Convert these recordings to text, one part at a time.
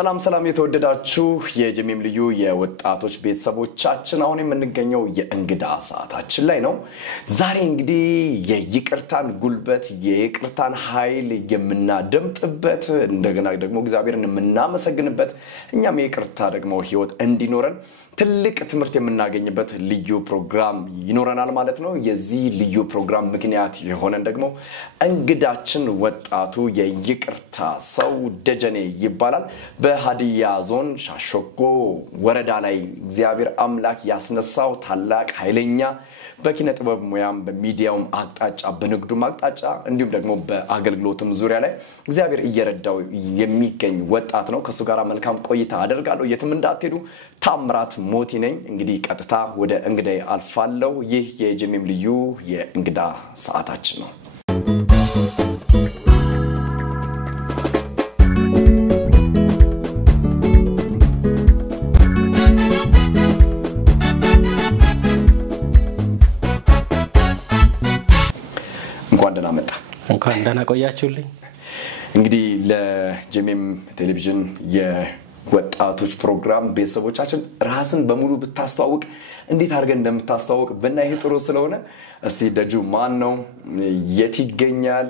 ሰላም ሰላም የተወደዳችሁ የጀሚም ልዩ የወጣቶች ቤተሰቦቻችን አሁን የምንገኘው የእንግዳ ሰዓታችን ላይ ነው። ዛሬ እንግዲህ የይቅርታን ጉልበት የይቅርታን ኃይል የምናደምጥበት እንደገና ደግሞ እግዚአብሔርን የምናመሰግንበት እኛም የይቅርታ ደግሞ ህይወት እንዲኖረን ትልቅ ትምህርት የምናገኝበት ልዩ ፕሮግራም ይኖረናል ማለት ነው። የዚህ ልዩ ፕሮግራም ምክንያት የሆነን ደግሞ እንግዳችን ወጣቱ የይቅርታ ሰው ደጀኔ ይባላል። በሃዲያ ዞን ሻሾጎ ወረዳ ላይ እግዚአብሔር አምላክ ያስነሳው ታላቅ ኃይለኛ በኪነ ጥበብ ሙያም በሚዲያውም አቅጣጫ በንግዱም አቅጣጫ እንዲሁም ደግሞ በአገልግሎትም ዙሪያ ላይ እግዚአብሔር እየረዳው የሚገኝ ወጣት ነው። ከሱ ጋር መልካም ቆይታ አደርጋለሁ። የትም እንዳትሄዱ። ታምራት ሞቲ ነኝ። እንግዲህ ቀጥታ ወደ እንግዳይ አልፋለሁ። ይህ የጀሚም ልዩ የእንግዳ ሰዓታችን ነው። እንኳን ደህና ቆያችሁልኝ። እንግዲህ ለጀሚም ቴሌቪዥን የወጣቶች ፕሮግራም ቤተሰቦቻችን ራስን በሙሉ ብታስተዋውቅ እንዴት አድርገን እንደምታስተዋውቅ በእናይህ ጥሩ ስለሆነ እስቲ ደጁ ማን ነው? የት ይገኛል?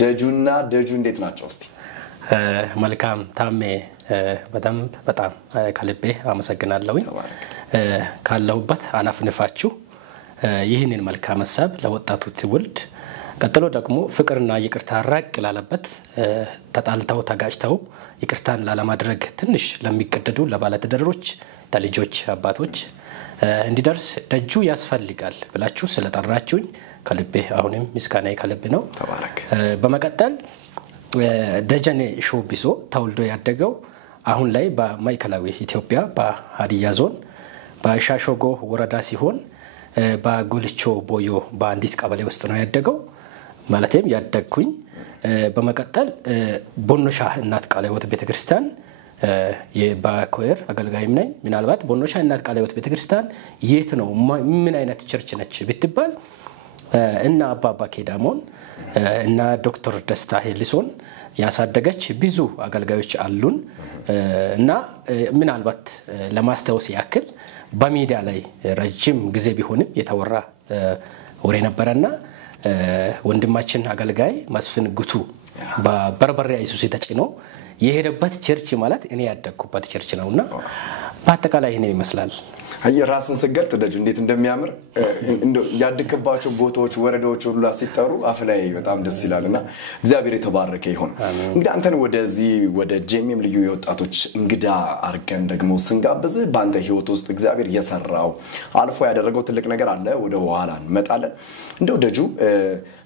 ደጁና ደጁ እንዴት ናቸው? እስቲ መልካም ታሜ በጣም ከልቤ አመሰግናለሁኝ። ካለሁበት አናፍንፋችሁ ይህንን መልካም ሐሳብ ለወጣቱ ትውልድ ቀጥሎ ደግሞ ፍቅርና ይቅርታ ራቅ ላለበት ተጣልተው ተጋጭተው ይቅርታን ላለማድረግ ትንሽ ለሚቀደዱ ለባለትዳሮች ለልጆች አባቶች እንዲደርስ ደጁ ያስፈልጋል ብላችሁ ስለጠራችሁኝ ከልቤ አሁንም ምስጋናዬ ከልብ ነው። ተባረክ። በመቀጠል ደጀኔ ሾቢሶ ተወልዶ ያደገው አሁን ላይ በማዕከላዊ ኢትዮጵያ በሃዲያ ዞን በሻሾጎ ወረዳ ሲሆን በጎልቾ ቦዮ በአንዲት ቀበሌ ውስጥ ነው ያደገው ማለትም ያደግኩኝ። በመቀጠል ቦኖሻ እናት ቃለ ሕይወት ቤተክርስቲያን የባኮር አገልጋይም ነኝ። ምናልባት ቦኖሻ እናት ቃለ ሕይወት ቤተክርስቲያን የት ነው ምን አይነት ቸርች ነች ብትባል እና አባባ ኬዳሞን እና ዶክተር ደስታ ሄሊሶን ያሳደገች ብዙ አገልጋዮች አሉን እና ምናልባት ለማስተዋወስ ያክል በሚዲያ ላይ ረጅም ጊዜ ቢሆንም የተወራ ወሬ ነበርና ወንድማችን አገልጋይ መስፍን ጉቱ በበርበሬ አይሱስ ተጭኖ የሄደበት ቸርች ማለት እኔ ያደግኩበት ቸርች ነውና በአጠቃላይ ይሄን ይመስላል። ራስን ስገልጥ ደጁ እንዴት እንደሚያምር እንደው ያድክባቸው ቦታዎች ወረዳዎች ሁሉ ሲጠሩ አፍላይ በጣም ደስ ይላልና እግዚአብሔር የተባረከ ይሁን። እንግዲህ አንተን ወደዚህ ወደ ጀሚም ልዩ የወጣቶች እንግዳ አርገን ደግሞ ስንጋብዝ ባንተ ህይወት ውስጥ እግዚአብሔር የሰራው አልፎ ያደረገው ትልቅ ነገር አለ። ወደ ኋላ እንመጣለን። እንደው ደጁ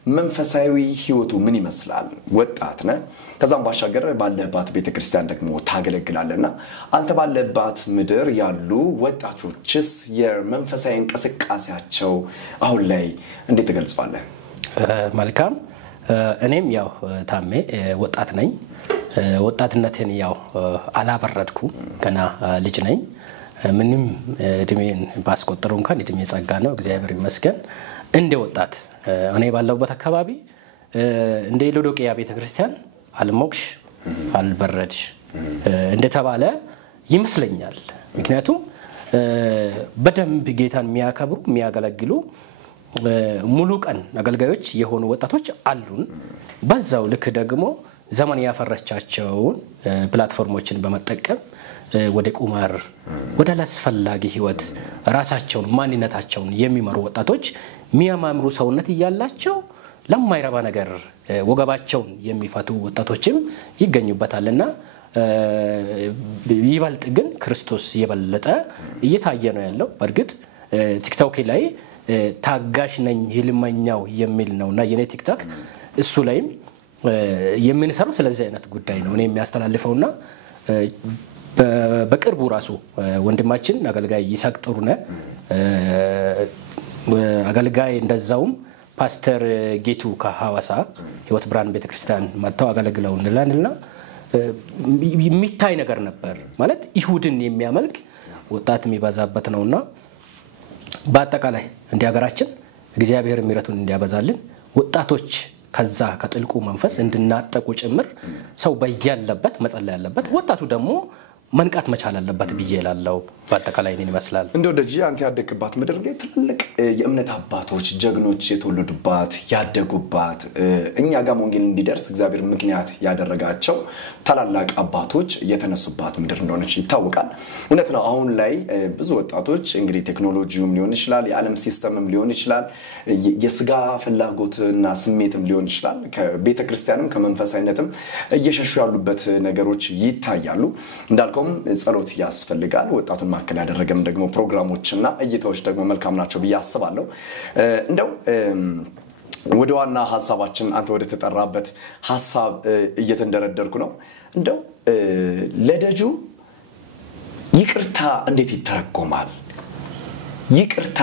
መንፈሳዊ ህይወቱ ምን ይመስላል? ወጣት ነህ። ከዛም ባሻገር ባለባት ቤተክርስቲያን ደግሞ ታገለግላለና አንተ ባለባት ምድር ያሉ ወጣቶችስ የመንፈሳዊ እንቅስቃሴያቸው አሁን ላይ እንዴት ተገልጿል? መልካም። እኔም ያው ታሜ ወጣት ነኝ። ወጣትነቴን ያው አላበረድኩ ገና ልጅ ነኝ። ምንም እድሜን ባስቆጥሩ እንኳን እድሜ ጸጋ ነው እግዚአብሔር ይመስገን። እንደ ወጣት እኔ ባለውበት አካባቢ እንደ ሎዶቂያ ቤተክርስቲያን አልሞክሽ አልበረድሽ እንደተባለ ይመስለኛል። ምክንያቱም በደንብ ጌታን የሚያከብሩ የሚያገለግሉ ሙሉ ቀን አገልጋዮች የሆኑ ወጣቶች አሉን። በዛው ልክ ደግሞ ዘመን ያፈራቻቸውን ፕላትፎርሞችን በመጠቀም ወደ ቁማር ወደ አላስፈላጊ ህይወት ራሳቸውን ማንነታቸውን የሚመሩ ወጣቶች ሚያማምሩ ሰውነት ይያላቸው ለማይረባ ነገር ወገባቸውን የሚፈቱ ወጣቶችም ይገኙበታልና ይበልጥ ግን ክርስቶስ የበለጠ እየታየ ነው ያለው። በርግጥ ቲክቶክ ላይ ታጋሽ ነኝ ህልመኛው የሚል ነውና የኔ ቲክቶክ እሱ ላይም የምንሰራው ስለዚህ አይነት ጉዳይ ነው እኔ የሚያስተላልፈውና በቅርቡ ራሱ ወንድማችን አገልጋይ ይስሐቅ ጥሩነህ አገልጋይ እንደዛውም ፓስተር ጌቱ ከሐዋሳ ህይወት ብርሃን ቤተክርስቲያን መጥተው አገልግለው እንላልና የሚታይ ነገር ነበር ማለት ይሁድን የሚያመልክ ወጣት የሚበዛበት ነውና በአጠቃላይ እንደ ሀገራችን እግዚአብሔር ምሕረቱን እንዲያበዛልን ወጣቶች ከዛ ከጥልቁ መንፈስ እንድናጠቁ ጭምር ሰው በያለበት መጸለይ ያለበት ወጣቱ ደግሞ መንቃት መቻል አለበት ብዬ እላለሁ። በአጠቃላይ እኔን ይመስላል። እንደው ደጂ አንተ ያደግባት ምድር ግን ትልቅ የእምነት አባቶች ጀግኖች የተወለዱባት ያደጉባት እኛ ጋር ወንጌል እንዲደርስ እግዚአብሔር ምክንያት ያደረጋቸው ታላላቅ አባቶች የተነሱባት ምድር እንደሆነች ይታወቃል። እውነት ነው። አሁን ላይ ብዙ ወጣቶች እንግዲህ ቴክኖሎጂውም ሊሆን ይችላል፣ የዓለም ሲስተምም ሊሆን ይችላል፣ የስጋ ፍላጎትና ስሜትም ሊሆን ይችላል፣ ከቤተክርስቲያንም ከመንፈሳዊነትም እየሸሹ ያሉበት ነገሮች ይታያሉ። እንዳልከውም ጸሎት ያስፈልጋል። ወጣቱን ማከል ያደረገም ደግሞ ፕሮግራሞችና እይታዎች ደግሞ መልካም ናቸው ብዬ አስባለሁ። እንደው ወደ ዋና ሐሳባችን አንተ ወደ ተጠራበት ሐሳብ እየተንደረደርኩ ነው። እንደው ለደጁ ይቅርታ እንዴት ይተረጎማል? ይቅርታ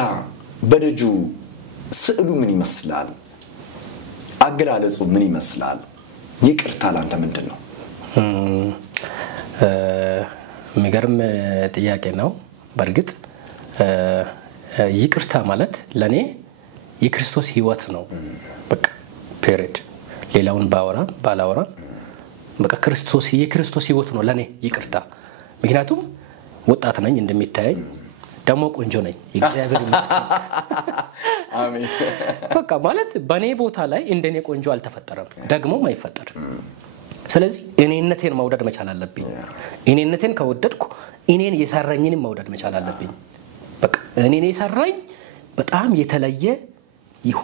በደጁ ስዕሉ ምን ይመስላል? አገላለጹ ምን ይመስላል? ይቅርታ ላንተ ምንድነው? የሚገርም ጥያቄ ነው። በእርግጥ ይቅርታ ማለት ለኔ የክርስቶስ ሕይወት ነው። በቃ ፔሪድ። ሌላውን ባላወራ በቃ የክርስቶስ ሕይወት ነው ለኔ ይቅርታ። ምክንያቱም ወጣት ነኝ እንደሚታየኝ፣ ደግሞ ቆንጆ ነኝ። እግዚአብሔር ይመስገን። አሜን። በቃ ማለት በኔ ቦታ ላይ እንደኔ ቆንጆ አልተፈጠረም፣ ደግሞም አይፈጠርም። ስለዚህ እኔነቴን መውደድ መቻል አለብኝ። እኔነቴን ከወደድኩ እኔን የሰራኝንም መውደድ መቻል አለብኝ። በቃ እኔን የሰራኝ በጣም የተለየ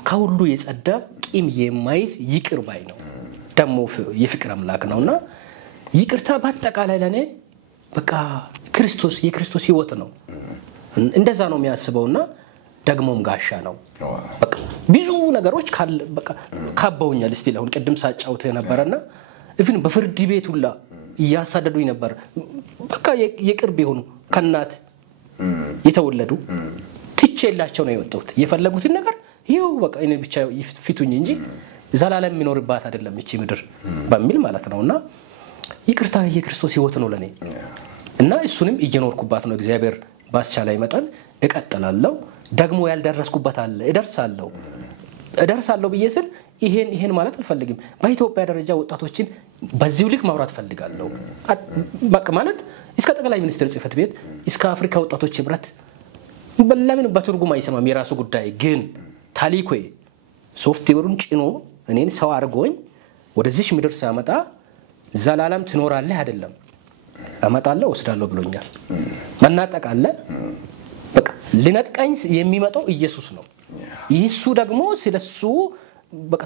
ከሁሉ የጸዳ ቂም የማይዝ ይቅር ባይ ነው። ደግሞ የፍቅር አምላክ ነውና ይቅርታ በአጠቃላይ ለኔ በቃ የክርስቶስ ሕይወት ነው። እንደዛ ነው የሚያስበውና ደግሞም ጋሻ ነው። በቃ ብዙ ነገሮች በቃ ካበውኛል። እስቲ ለሁን ቅድም ሳጫውተ ነበርና ኢቭን በፍርድ ቤት ሁላ እያሳደዱኝ ነበር። በቃ የቅርብ የሆኑ ከናት የተወለዱ ትቼላቸው ነው የወጣሁት። የፈለጉትን ነገር ይኸው በቃ እኔ ብቻ ፊቱኝ እንጂ ዘላለም የሚኖርባት አይደለም እቺ ምድር በሚል ማለት ነውና ይቅርታ የክርስቶስ ሕይወት ነው ለኔ እና እሱንም እየኖርኩባት ነው። እግዚአብሔር ባስቻለኝ መጠን እቀጥላለሁ። ደግሞ ያልደረስኩበት አለ እደርሳለሁ ብዬ ስል ይሄን ማለት አልፈልግም። በኢትዮጵያ ደረጃ ወጣቶችን በዚሁ ልክ ማውራት ፈልጋለሁ። በቃ ማለት እስከ ጠቅላይ ሚኒስትር ጽሕፈት ቤት እስከ አፍሪካ ወጣቶች ህብረት ለምን በትርጉም አይሰማም? የራሱ ጉዳይ ግን ታሊኮይ ሶፍትዌሩን ጭኖ እኔን ሰው አድርጎኝ ወደዚህ ምድር ሲያመጣ ዘላለም ትኖራለህ አይደለም፣ አመጣለሁ ወስዳለሁ ብሎኛል። መናጠቅ አለ። በቃ ሊነጥቀኝ የሚመጣው ኢየሱስ ነው። ኢየሱ ደግሞ ስለሱ በቃ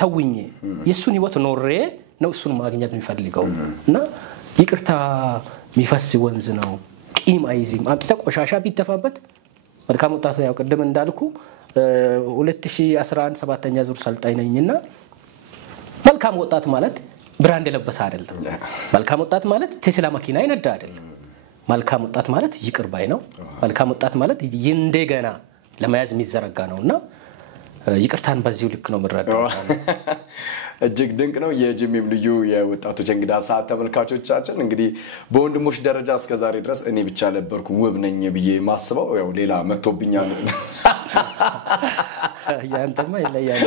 ተውኝ የሱን ሕይወት ኖሬ ነው እሱን ማግኘት የሚፈልገው እና ይቅርታ የሚፈስ ወንዝ ነው። ቂም አይዝም። አምጥታ ቆሻሻ ቢተፋበት መልካም ወጣት ያው ቅድም እንዳልኩ 2011 7ኛ ዙር ሰልጣኝ ነኝና መልካም ወጣት ማለት ብራንድ የለበሰ አይደለም። መልካም ወጣት ማለት ቴስላ መኪና ይነዳ አይደለም። መልካም ወጣት ማለት ይቅር ባይ ነው። መልካም ወጣት ማለት እንደገና ለማያዝ የሚዘረጋ ነውና ይቅርታን በዚሁ ልክ ነው ምረዳው። እጅግ ድንቅ ነው። የጂሚም ልዩ የወጣቶች እንግዳ ሰዓት ተመልካቾቻችን እንግዲህ በወንድሞች ደረጃ እስከዛሬ ድረስ እኔ ብቻ ነበርኩ ውብ ነኝ ብዬ ማስበው ያው ሌላ መጥቶብኛል። ያንተማ ይለያል።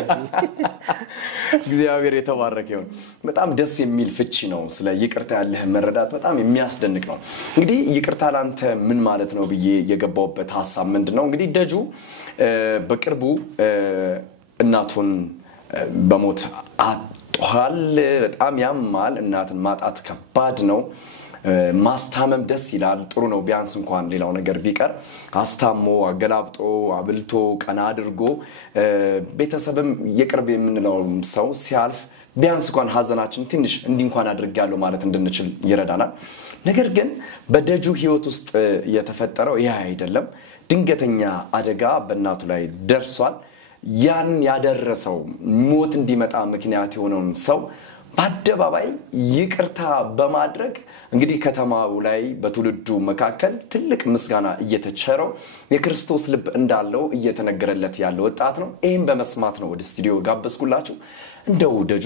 እግዚአብሔር የተባረከ ይሁን። በጣም ደስ የሚል ፍቺ ነው። ስለ ይቅርታ ያለህ መረዳት በጣም የሚያስደንቅ ነው። እንግዲህ ይቅርታ ላንተ ምን ማለት ነው ብዬ የገባውበት ሐሳብ ምንድነው? እንግዲህ ደጁ በቅርቡ እናቱን በሞት አጥቷል። በጣም ያማል። እናትን ማጣት ከባድ ነው። ማስታመም ደስ ይላል፣ ጥሩ ነው። ቢያንስ እንኳን ሌላው ነገር ቢቀር አስታሞ አገላብጦ አብልቶ ቀና አድርጎ ቤተሰብም የቅርብ የምንለው ሰው ሲያልፍ ቢያንስ እንኳን ሐዘናችን ትንሽ እንኳን አድርጋለሁ ማለት እንድንችል ይረዳናል። ነገር ግን በደጁ ሕይወት ውስጥ የተፈጠረው ይሄ አይደለም። ድንገተኛ አደጋ በእናቱ ላይ ደርሷል። ያን ያደረሰው ሞት እንዲመጣ ምክንያት የሆነውን ሰው በአደባባይ ይቅርታ በማድረግ እንግዲህ ከተማው ላይ በትውልዱ መካከል ትልቅ ምስጋና እየተቸረው የክርስቶስ ልብ እንዳለው እየተነገረለት ያለ ወጣት ነው። ይህም በመስማት ነው ወደ ስቱዲዮ ጋበዝኩላችሁ። እንደው ደጁ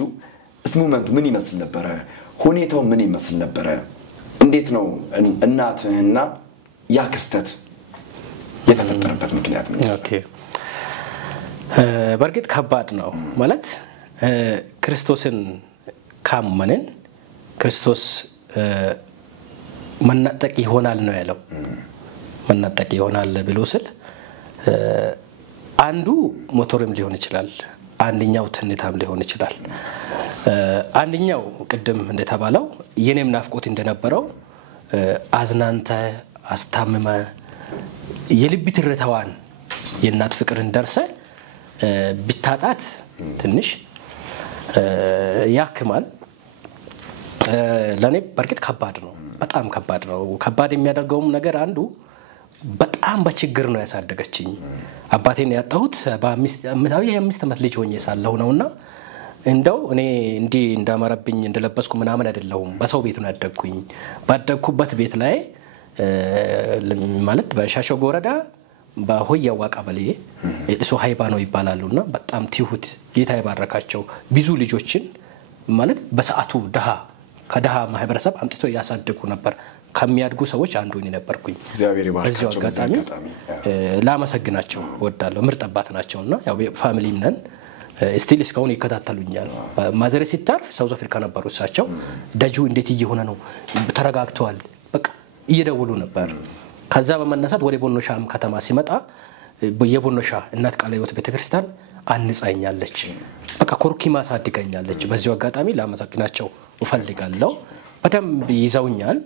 እስሙመንቱ ምን ይመስል ነበረ? ሁኔታው ምን ይመስል ነበረ? እንዴት ነው እናትህና ያ ክስተት የተፈጠረበት ምክንያት ምን ይመስል? ኦኬ በርግጥ ከባድ ነው ማለት ክርስቶስን ካመንን ክርስቶስ መናጠቅ ይሆናል ነው ያለው መናጠቅ ይሆናል ብሎ ስል አንዱ ሞተርም ሊሆን ይችላል አንደኛው ትንታም ሊሆን ይችላል አንደኛው ቅድም እንደተባለው የኔም ናፍቆት እንደነበረው አዝናንተ አስታምመ የልብ ትርታዋን የናት ፍቅርን ደርሰ ቢታጣት ትንሽ ያክማል ለኔ በርግጥ ከባድ ነው በጣም ከባድ ነው ከባድ የሚያደርገው ነገር አንዱ በጣም በችግር ነው ያሳደገችኝ አባቴን ያጣሁት በ5 ዓመት ልጅ ሆኜ ሳለሁ ነውና እንደው እኔ እንዲ እንዳመረብኝ እንደለበስኩ ምናምን አይደለም በሰው ቤት ነው ያደግኩኝ ባደግኩበት ቤት ላይ ማለት በሻሾጎ ወረዳ በሆያ ዋቀበሌ እሱ ሃይባ ነው ይባላሉና በጣም ትሁት ጌታ ይባረካቸው ብዙ ልጆችን ማለት በሰዓቱ ደሃ ከደሃ ማህበረሰብ አምጥቶ ያሳደጉ ነበር ከሚያድጉ ሰዎች አንዱ እኔ ነበርኩኝ እግዚአብሔር ይባርካቸው አጋጣሚ ላመሰግናቸው ወዳለሁ ምርጥ አባት ናቸውና ያው ፋሚሊም ነን ስቲል እስካሁን ይከታተሉኛል ማዘር ሲታርፍ ሳውዝ አፍሪካ ነበሩ እሳቸው ደጁ እንዴት እየሆነ ነው ተረጋግቷል በቃ እየደውሉ ነበር ከዛ በመነሳት ወደ ቦኖሻም ከተማ ሲመጣ የቦኖሻ እናት ቃለ ሕይወት ቤተክርስቲያን አንጻኛለች በቃ ኮርኪ ማሳድገኛለች በዚሁ አጋጣሚ ላመሰግናቸው እፈልጋለሁ በደም ይዘውኛል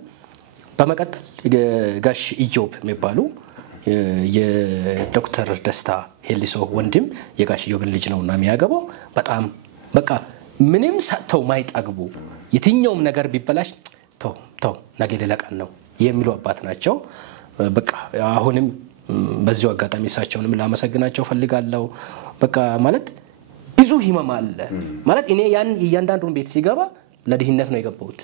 በመቀጠል ጋሽ ኢዮብ የሚባሉ የዶክተር ደስታ ሄሊሶ ወንድም የጋሽ ኢዮብን ልጅ ነውና የሚያገባው በጣም በቃ ምንም ሰጥተው ማይጣግቡ የትኛውም ነገር ቢበላሽ ተው ነገ ለቀን ነው የሚሉ አባት ናቸው በቃ አሁንም በዚሁ አጋጣሚ እሳቸውንም ላመሰግናቸው ፈልጋለሁ በቃ ማለት ብዙ ህመም አለ ማለት እኔ ያን እያንዳንዱን ቤት ሲገባ ለድህነት ነው የገባሁት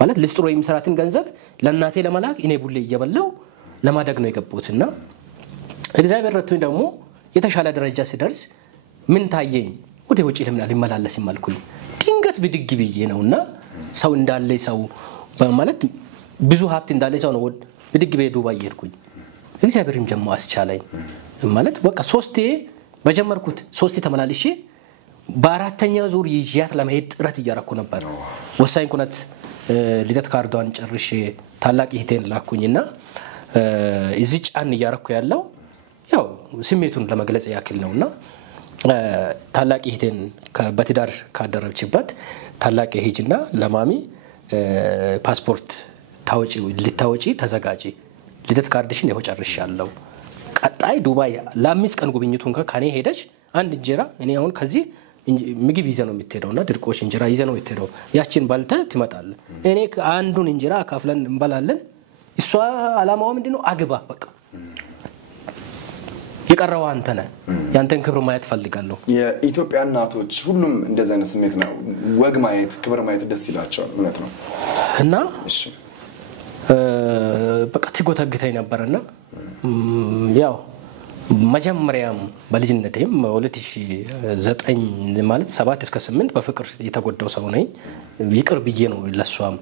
ማለት ለስትሮ የሚሰራትን ገንዘብ ለናቴ ለማላክ እኔ ቡሌ እየበላው ለማደግ ነው የገባሁትና እግዚአብሔር ረድቶኝ ደግሞ የተሻለ ደረጃ ሲደርስ ምን ታየኝ ወደ ውጪ ለምን አልመላለስ ይማልኩኝ ድንገት ብድግ ብዬ ነውና ሰው እንዳለ ሰው በማለት ብዙ ሀብት እንዳለ ሰው ነው ብድግ ብዬ ዱባይ ይርኩኝ እግዚአብሔርም ጀማ አስቻለኝ ማለት በቃ ሶስቴ በጀመርኩት ሶስቴ ተመላልሼ በአራተኛው ዙር ይያት ለመሄድ ጥረት እያረኩ ነበር ወሳኝ ኩነት ልደት ካርዷን ጨርሼ ታላቅ ይሄን ላኩኝና እዚህ ጫን እያረኩ ያለው ያው ስሜቱን ለመግለጽ ያክል ነውና ታላቅ ይሄን በትዳር ካደረብችበት ታላቅ ይሄጅና ለማሚ ፓስፖርት ልታወጪ ተዘጋጂ ልደት ካርድሽን ይኸው ጨርሻለሁ ቀጣይ ዱባይ ለአምስት ቀን ጉብኝቱን ከኔ ሄደሽ አንድ እንጀራ እኔ አሁን ከዚህ ምግብ ይዘ ነው የምትሄደውና ድርቆሽ እንጀራ ይዘ ነው የምትሄደው ያቺን ባልተ ትመጣለ እኔ አንዱን እንጀራ አካፍለን እንበላለን እሷ አላማው ምንድነው አግባ በቃ የቀረው አንተ ነህ ያንተን ክብር ማየት ፈልጋለሁ የኢትዮጵያ እናቶች ሁሉም እንደዛ አይነት ስሜት ነው ወግ ማየት ክብር ማየት ደስ ይላቸዋል እውነት ነው እና እሺ በቃ ትጎተግተኝ ነበርና ያው መጀመሪያም በልጅነቴም 2009 ማለት 7 እስከ 8 በፍቅር የተጎዳው ሰው ነኝ ይቅር ብዬ ነው ለሷም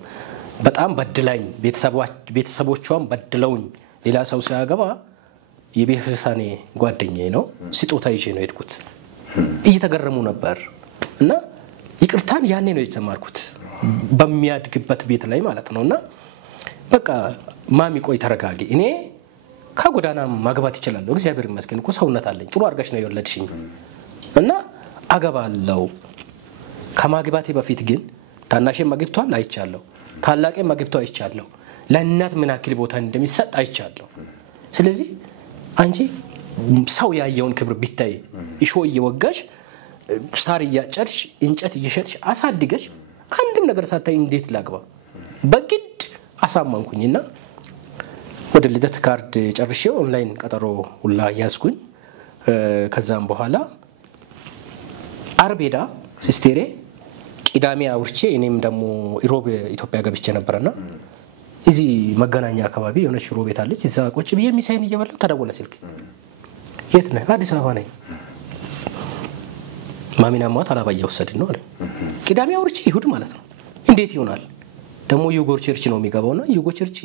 በጣም በድላኝ ቤተሰቦቿም በድለውኝ ሌላ ሰው ሲያገባ የቤተሰኔ ጓደኛዬ ነው ስጦታ ይዤ ነው ሄድኩት እየተገረሙ ነበር እና ይቅርታን ያኔ ነው የተማርኩት በሚያድግበት ቤት ላይ ማለት ነውና በቃ ማሚ ቆይ ተረጋጊ እኔ ከጎዳና ማግባት ይችላል እግዚአብሔር ይመስገን እኮ ሰውነት አለኝ ጥሩ አርጋሽ ነው የወለድሽኝ እና አገባለው ከማግባቴ በፊት ግን ታናሼ ማግብቷል አይቻለሁ ታላቄ ማግብቷ አይቻለሁ ለእናት ምን አክል ቦታ እንደሚሰጥ አይቻለሁ ስለዚህ አንቺ ሰው ያየውን ክብር ቢታይ እሾ እየወጋሽ ሳር እያጨርሽ እንጨት እየሸጥሽ አሳድገሽ አንድም ነገር ሳታይ እንዴት ላግባ በግድ አሳማንኩኝና ወደ ልደት ካርድ ጨርሼ ኦንላይን ቀጠሮ ሁላ ያዝኩኝ ከዛም በኋላ አርቤዳ ሲስቴሬ ቂዳሜ አውርቼ እኔም ደግሞ ኢሮብ ኢትዮጵያ ገብቼ ነበርና እዚ መገናኛ አካባቢ የሆነች ሮብ ቤት አለች እዛ ቁጭ ብዬ ሚሳይን እየበላው ተደወለ ስልክ የት ነህ አዲስ አበባ ነኝ ማሚና ማታ አላባየ ወሰድን ነው አለ ቂዳሜ አውርቼ ይሁድ ማለት ነው እንዴት ይሆናል ደግሞ ዩጎር ቸርች ነው የሚገባውና ዩጎር ቸርች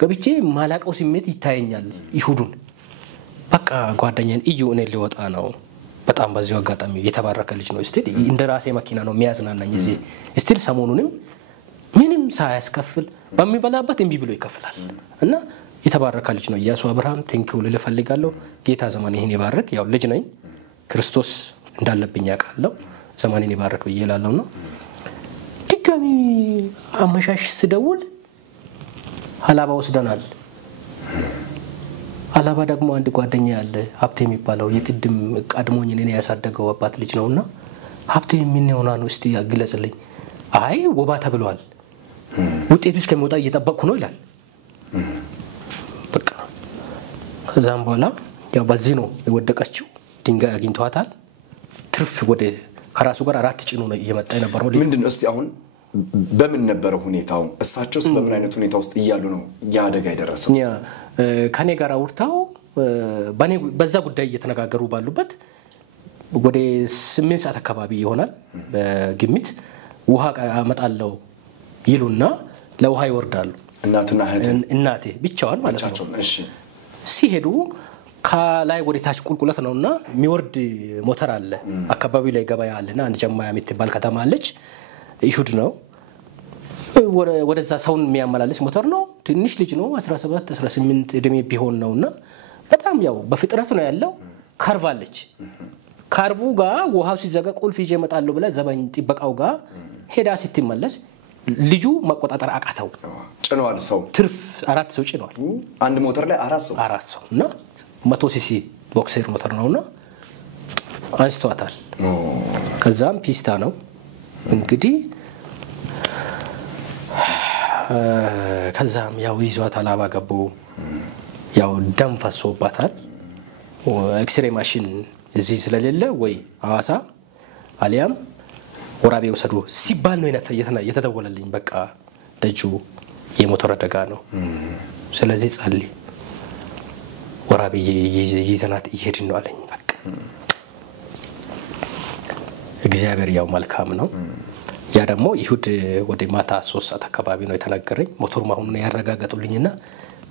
ገብቼ ማላቀው ስሜት ይታየኛል ይሁዱን በቃ ጓደኛን እዩ እኔ ሊወጣ ነው በጣም በዚሁ አጋጣሚ የተባረከ ልጅ ነው ስቲል እንደራሴ መኪና ነው የሚያዝናናኝ እዚህ ስቲል ሰሞኑንም ምንም ሳያስከፍል በሚበላበት እንቢ ብሎ ይከፍላል እና የተባረከ ልጅ ነው ኢያሱ አብርሃም ቴንኪው ልፈልጋለሁ ጌታ ዘመን ይሄን ይባርክ ያው ልጅ ነኝ ክርስቶስ እንዳለብኝ ያውቃለሁ ዘመኔን ይባርክ በየላለው ነው ድጋሚ አመሻሽ ስደውል ሐላባ ወስደናል ሐላባ ደግሞ አንድ ጓደኛ ያለ ሀብቴ የሚባለው የቅድም ቀድሞኝ እኔን ያሳደገው አባት ልጅ ነውና ሀብቴ ምን ሆና ነው እስቲ ያግለጽልኝ አይ ወባ ተብሏል ውጤቱ እስከሚወጣ እየተጠበቅኩ ነው ይላል በቃ ከዛም በኋላ ያው በዚህ ነው የወደቀችው ድንጋይ አግኝቷታል ትርፍ ወደ ከራሱ ጋር አራት ጭኑ ነው እየመጣ የነበረው ምንድነው እስቲ አሁን በምን ነበር ሁኔታው እሳቸውስ በምን አይነት ሁኔታ ውስጥ ይያሉ ነው ያደጋ ይደረሰው ያ ከኔ ጋር አውርታው በኔ በዛ ጉዳይ እየተነጋገሩ ባሉበት ወደ 8 ሰዓት አካባቢ ይሆናል በግምት ውሃ አመጣለው ይሉና ለውሃ ይወርዳሉ እናቴ ብቻዋን ማለት ነው እሺ ሲሄዱ ከላይ ወደ ታች ቁልቁለት ነውና የሚወርድ ሞተር አለ አካባቢው ላይ ገበያ አለና አንድ ጀማያ የምትባል ከተማ አለች ይሁድ ነው ወደዛ ሰውን የሚያመላልስ ሞተር ነው ትንሽ ልጅ ነው 17 18 እድሜ ቢሆን ነውና በጣም ያው በፍጥረት ነው ያለው ካርቫለች ካርቡ ጋር ውሃው ሲዘጋ ቁልፍ ይዤ መጣለው ብለ ዘበኝ ጥበቃው ጋር ሄዳ ስትመለስ ልጁ መቆጣጠር አቃተው ጭኗል ሰው ትርፍ 4 ሰው ጭኗል አንድ ሞተር ላይ 4 ሰው እና 100 ሲሲ ቦክሰር ሞተር ነውና አንስቷታል ከዛም ፒስታ ነው እንግዲህ ከዛም ያው ይዟት ሐላባ ገቡ ያው ደም ፈሶባታል ኤክስሬ ማሽን እዚህ ስለሌለ ወይ አዋሳ አሊያም ወራቤ ወሰዱ ሲባል ነው የተደወለልኝ በቃ ደጁ የሞተር አደጋ ነው ስለዚህ ጻልይ ወራቤ ይዘናት ይሄድን ነው አለኝ በቃ እግዚአብሔር ያው መልካም ነው ያ ደግሞ ይሁድ ወደ ማታ 3 ሰዓት አካባቢ ነው የተነገረኝ ሞተር ማሁን ያረጋጋጡልኝና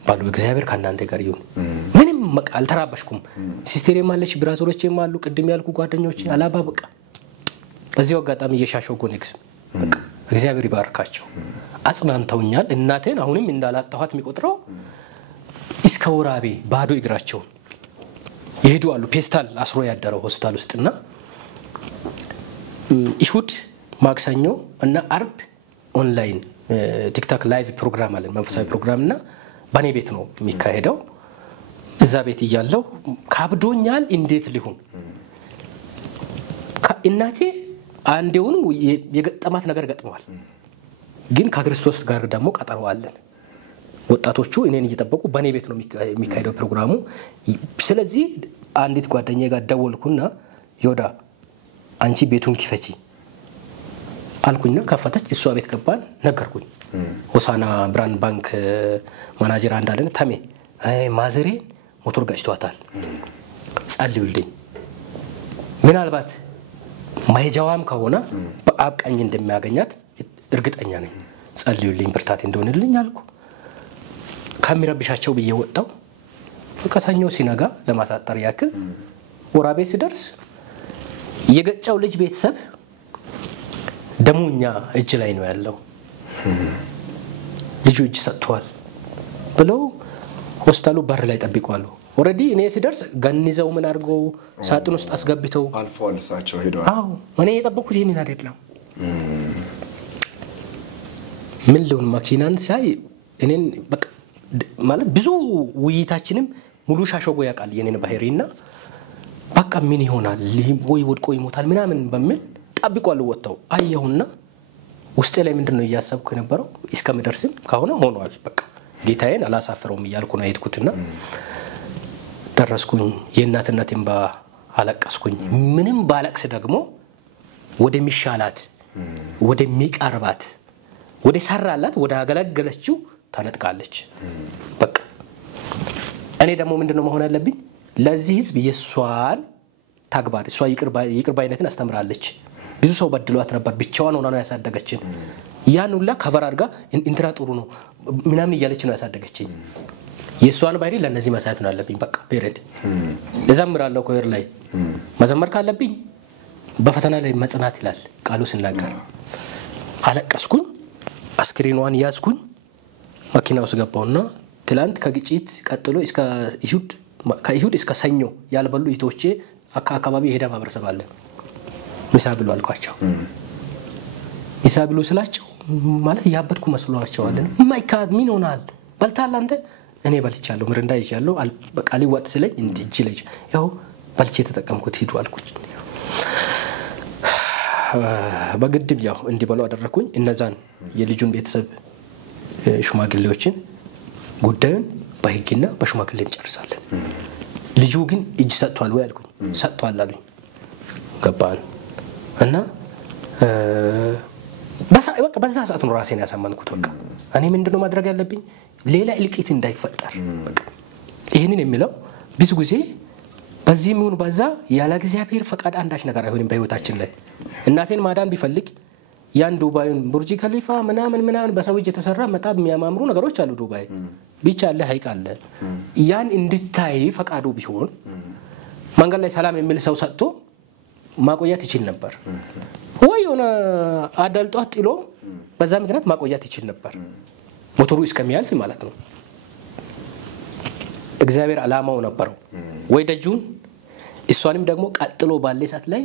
ባሉ እግዚአብሔር ካናንተ ጋር ይሁን ምንም መቃል ተራበሽኩም ሲስተር ማለች ብራዘሮች የማሉ ቅድም ያልኩ ጓደኞች ሐላባ በቃ በዚህ አጋጣሚ የሻሾ ጎኔክስ በቃ እግዚአብሔር ይባርካቸው አጽናንተውኛል እናቴን አሁንም እንዳላጣኋት የሚቆጥረው እስከ ወራቤ ባዶ እግራቸው ይሄዱ አሉ ፔስታል አስሮ ያደረው ሆስፒታል ውስጥና ይሁድ ማክሰኞ እና አርብ ኦንላይን ቲክቶክ ላይቭ ፕሮግራም አለ መንፈሳዊ ፕሮግራምና ባኔ ቤት ነው የሚካሄደው እዛ ቤት ይያለው ካብዶኛል እንዴት ሊሆን እናቴ አንዴውን የገጠማት ነገር ገጥሟል ግን ከክርስቶስ ጋር ደግሞ ቀጠሮ አለን ወጣቶቹ እኔን እየተጠበቁ ባኔ ቤት ነው የሚካሄደው ፕሮግራሙ ስለዚህ አንዲት ጓደኛዬ ጋር ደወልኩና ይወዳ አንቺ ቤቱን ክፈቺ አልኩኝና ከፈተች እሷ ቤት ገባን ነገርኩኝ ሆሳና ብራንድ ባንክ ማናጀር አንዳለን ተሜ ማዘሬ ሞተር ጋጭቷታል ጸልዩልኝ ምናልባት ማይጃዋም ከሆነ በአብቀኝ እንደሚያገኛት እርግጠኛ ነኝ ጸልዩልኝ ብርታት እንደሆነልኝ አልኩ ካሚረብሻቸው ብዬ ወጣው በቀሳኞ ሲነጋ ለማሳጠር ያክል ወራቤ ሲደርስ የገጫው ልጅ ቤተሰብ ደሙኛ እጅ ላይ ነው ያለው ልጁ እጅ ሰጥቷል ብለው ሆስፒታሉ በር ላይ ጠብቀዋል ኦሬዲ እኔ ሲደርስ ገንዘው ምን አድርገው ሳጥን ውስጥ አስገብተው አልፈዋል ሳቸው ሄደዋል አዎ እኔ የጠበቅኩት ይሄንን አይደለም ምን ሊሆን ማኪናን ሳይ እኔን በቃ ማለት ብዙ ውይይታችንም ሙሉ ሻሾጎ ያቃል የኔን ባህሪና በቃ ምን ይሆናል ወይ ወድቆ ይሞታል ምናምን በሚል ጠብቀዋል ወጣው አየሁና ውስጤ ላይ ምንድነው ያያሰብኩ የነበረው እስከምደርስም ካሁን ሆኗል በቃ ጌታዬን አላሳፈረውም ይያልኩ ነው የሄድኩትና ደረስኩኝ የእናትነት እንባ አለቀስኩኝ ምንም ባለቅስ ደግሞ ወደ ሚሻላት ወደ ሚቃርባት ወደ ሰራላት ወደ አገለገለችው ታነጥቃለች በቃ እኔ ደግሞ ምንድነው መሆን ያለብኝ ለዚህ ህዝብ የሷን ተግባር እሷ ይቅርባይነትን አስተምራለች ብዙ ሰው በድሏት ነበር ብቻዋን ሆና ነው ያሳደገችን ያን ሁላ ከቨር አድርጋ እንትና ጥሩ ነው ምናምን እያለች ነው ያሳደገችኝ የሷን ባይሪ ለነዚህ ማሳየት ነው ያለብኝ በቃ ፔሬድ እዘምራለሁ ኮየር ላይ መዘመር ካለብኝ በፈተና ላይ መጽናት ይላል ቃሉ ሲናገር አለቀስኩኝ አስክሬኗን ያዝኩኝ መኪናው ውስጥ ገባውና ትላንት ከግጭት ቀጥሎ እስከ ከይሁድ እስከ ሰኞ ያልበሉ ይቶቼ አካባቢ ሄዳ ማብረሰብ አለ ምሳ ብሉ አልኳቸው ምሳ ብሉ ስላቸው ማለት ያበድኩ መስሏቸው አለ ማይካድ ምን ሆናል በልታል አንተ እኔ በልቻለሁ ምርንዳ ይቻለሁ በቃ ሊዋጥ ስለኝ እንጂ ልጅ ያው በልቼ ተጠቀምኩት ሂዱ አልኩኝ በግድብ ያው እንዲበሉ አደረኩኝ እነዛን የልጁን ቤተሰብ ሽማግሌዎችን ጉዳዩን በህግና በሽማግሌ እንጨርሳለን ልጁ ግን እጅ ሰጥቷል ወይ አልኩኝ ሰጥቷል አሉኝ ገባን እና በዛ ሰዓት ነው ራሴን ያሳመንኩት በቃ እኔ ምንድነው ማድረግ ያለብኝ ሌላ እልቂት እንዳይፈጠር በቃ ይሄንን የሚለው ብዙ ጊዜ በዚህ ምን ባዛ ያለ እግዚአብሔር ፈቃድ አንዳች ነገር አይሆንም በህይወታችን ላይ እናቴን ማዳን ቢፈልግ ያን ዱባይን ቡርጅ ከሊፋ ምናምን በሰው እጅ የተሰራ መጣብ የሚያማምሩ ነገሮች አሉ ዱባይ ብቻ አለ ሀይቅ አለ ያን እንድታይ ፈቃዱ ቢሆን መንገድ ላይ ሰላም የሚል ሰው ሰጥቶ ማቆያት ይችል ነበር ወይ ሆነ አዳልጧት ጥሎ በዛ ምክንያት ማቆያት ይችል ነበር ሞተሩ እስከሚያልፍ ማለት ነው እግዚአብሔር አላማው ነበረው ወይ ደጁን እሷንም ደግሞ ቀጥሎ ባለ ሰዓት ላይ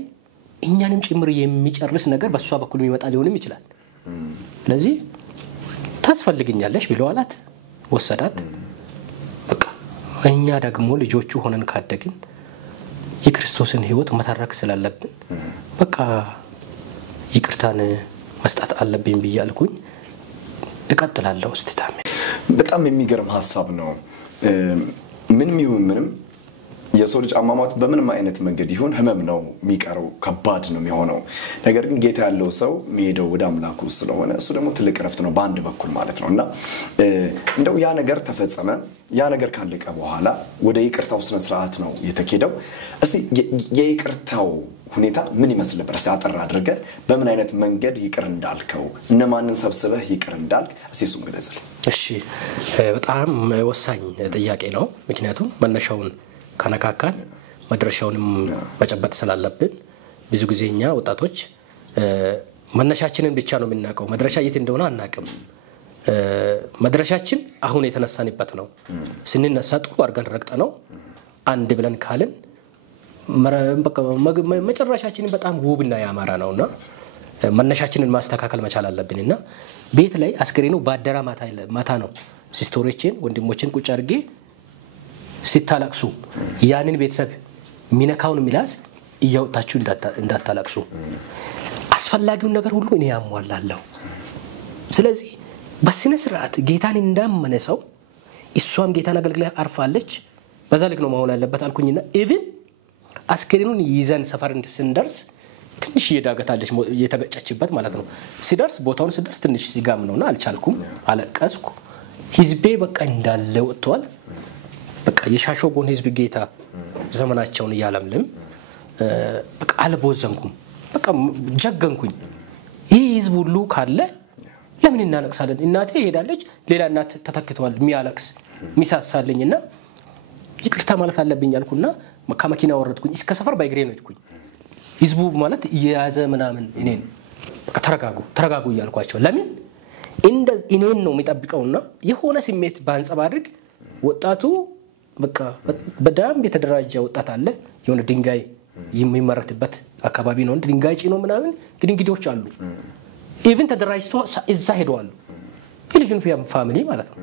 እኛንም ጭምር የሚጨርስ ነገር በሷ በኩል የሚመጣ ሊሆንም ይችላል ስለዚህ ታስፈልግኛለሽ ብለዋላት ወሰዳት በቃ እኛ ደግሞ ልጆቹ ሆነን ካደግን የክርስቶስን ህይወት መተረክ ስላለብን በቃ ይቅርታን መስጠት አለብኝ ብያልኩኝ እቀጥላለሁ እስቲታም በጣም የሚገርም ሐሳብ ነው ምንም የሰው ልጅ አማማት በምንም አይነት መንገድ ይሁን ህመም ነው የሚቀረው ከባድ ነው የሚሆነው ነገር ግን ጌታ ያለው ሰው የሚሄደው ወደ አምላኩ ስለሆነ እሱ ደግሞ ትልቅ ረፍት ነው በአንድ በኩል ማለት ነውና እንደው ያ ነገር ተፈጸመ ያ ነገር ካለቀ በኋላ ወደ ይቅርታው ስነ ስርዓት ነው የተኬደው እስቲ የይቅርታው ሁኔታ ምን ይመስል ነበር እስቲ አጥራ አድርገ በምን አይነት መንገድ ይቅር እንዳልከው እነማንን ሰብስበህ ይቅር እንዳልክ እስቲ እሱን ግለጽልኝ እሺ በጣም ወሳኝ ጥያቄ ነው ምክንያቱም መነሻውን ከነካካን መድረሻውንም መጨበጥ ስላለብን ብዙ ጊዜኛ ወጣቶች መነሻችንን ብቻ ነው የምናውቀው መድረሻ የት እንደሆነ አናውቅም መድረሻችን አሁን የተነሳንበት ነው ስንነሳ ጥሩ አርገን ረግጠነው አንድ ብለን ካልን መጨረሻችንን በጣም ውብና ያማራ ነውና መነሻችንን ማስተካከል መቻል አለብንና ቤት ላይ አስክሬኑ ባደራ ማታ ነው ሲስቶሮችን ወንድሞችን ቁጭ አድርጌ ሲታላቅሱ ያንን ቤተሰብ ሚነካውን ሚላስ እያወጣችሁ እንዳታላቅሱ አስፈላጊውን ነገር ሁሉ እኔ ያሟላለሁ ስለዚህ በስነ ስርዓት ጌታን እንዳመነ ሰው እሷም ጌታን አገልግላ አርፋለች በዛ ልክ ነው መሆን ያለበት አልኩኝና ኢቭን አስክሬኑን ይዘን ሰፈር ስንደርስ ትንሽ እየዳገታለች እየተገጨችበት ማለት ነው ሲደርስ ቦታውን ሲደርስ ትንሽ ሲጋም ነውና አልቻልኩም አለቀስኩ ህዝቤ በቃ እንዳለ ወጥቷል በቃ የሻሾጎን ህዝብ ጌታ ዘመናቸውን ያለምልም በቃ አልቦዘንኩም በቃ ጀገንኩኝ ይህ ህዝብ ሁሉ ካለ ለምን እናለቅሳለን እናቴ ሄዳለች ሌላ እናት ተተክቷል የሚያለቅስ ሚሳሳልኝና ይቅርታ ማለት አለብኝ አልኩና ከመኪና ወረድኩኝ እስከ ሰፈር ባይግሬ ነው ሄድኩኝ ህዝቡ ማለት የያዘ ምናምን እኔን በቃ ተረጋጉ ይያልኳቸው ለምን እንደዚህ እኔን ነው የሚጠብቀውና የሆነ ስሜት ባንጸባርግ ወጣቱ በቃ በዳም የተደራጀ ወጣት አለ የሆነ ድንጋይ የሚመረትበት አካባቢ ነው ድንጋይ ጭኖ ምናምን ግድንግዶች አሉ ኢቭን ተደራጅቶ እዛ ሄደዋል የልጁን ፋሚሊ ማለት ነው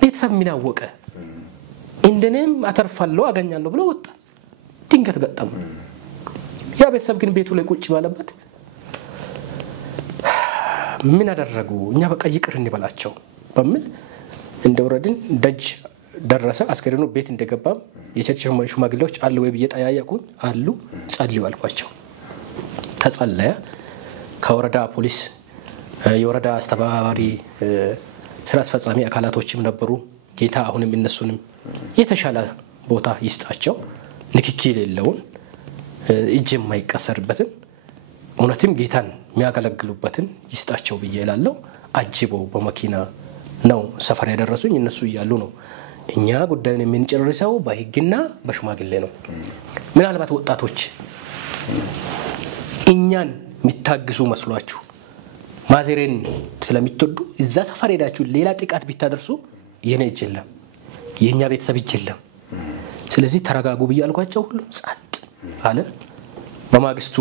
ቤተሰብ ምናወቀ እንደነም አተርፋለሁ አገኛለሁ ብሎ ወጣ ድንገት ገጠሙ ያ ቤተሰብ ግን ቤቱ ላይ ቁጭ ባለበት ምን አደረጉ እኛ በቃ ይቅር እንበላቸው በሚል እንደወረድን ደጅ ደረሰ አስከሬኑ ቤት እንደገባም የቸርች ሽማግሌዎች አሉ ወይ በየጣያያቁን አሉ ጸልዩ አልኳቸው ተጸለየ ከወረዳ ፖሊስ የወረዳ አስተባባሪ ስራ አስፈጻሚ አካላቶችም ነበሩ ጌታ አሁንም እነሱንም የተሻለ ቦታ ይስጣቸው ንክኪ የሌለውን እጅ የማይቀሰርበትን እውነትም ጌታን የሚያገለግሉበትን ይስጣቸው ብዬ እላለሁ አጅበው በመኪና ነው ሰፈር ያደረሱኝ እነሱ ይያሉ ነው እኛ ጉዳዩን የምንጨርሰው በህግና በሽማግሌ ነው ምናልባት ወጣቶች እኛን የሚታግሱ መስሏችሁ ማዘሬን ስለሚትወዱ እዛ ሰፈር ሄዳችሁ ሌላ ጥቃት ቢታደርሱ የኔ እጅ የለም የኛ ቤተሰብ እጅ የለም ስለዚህ ተረጋጉ ብያልኳቸው ሁሉ ጻት አለ በማግስቱ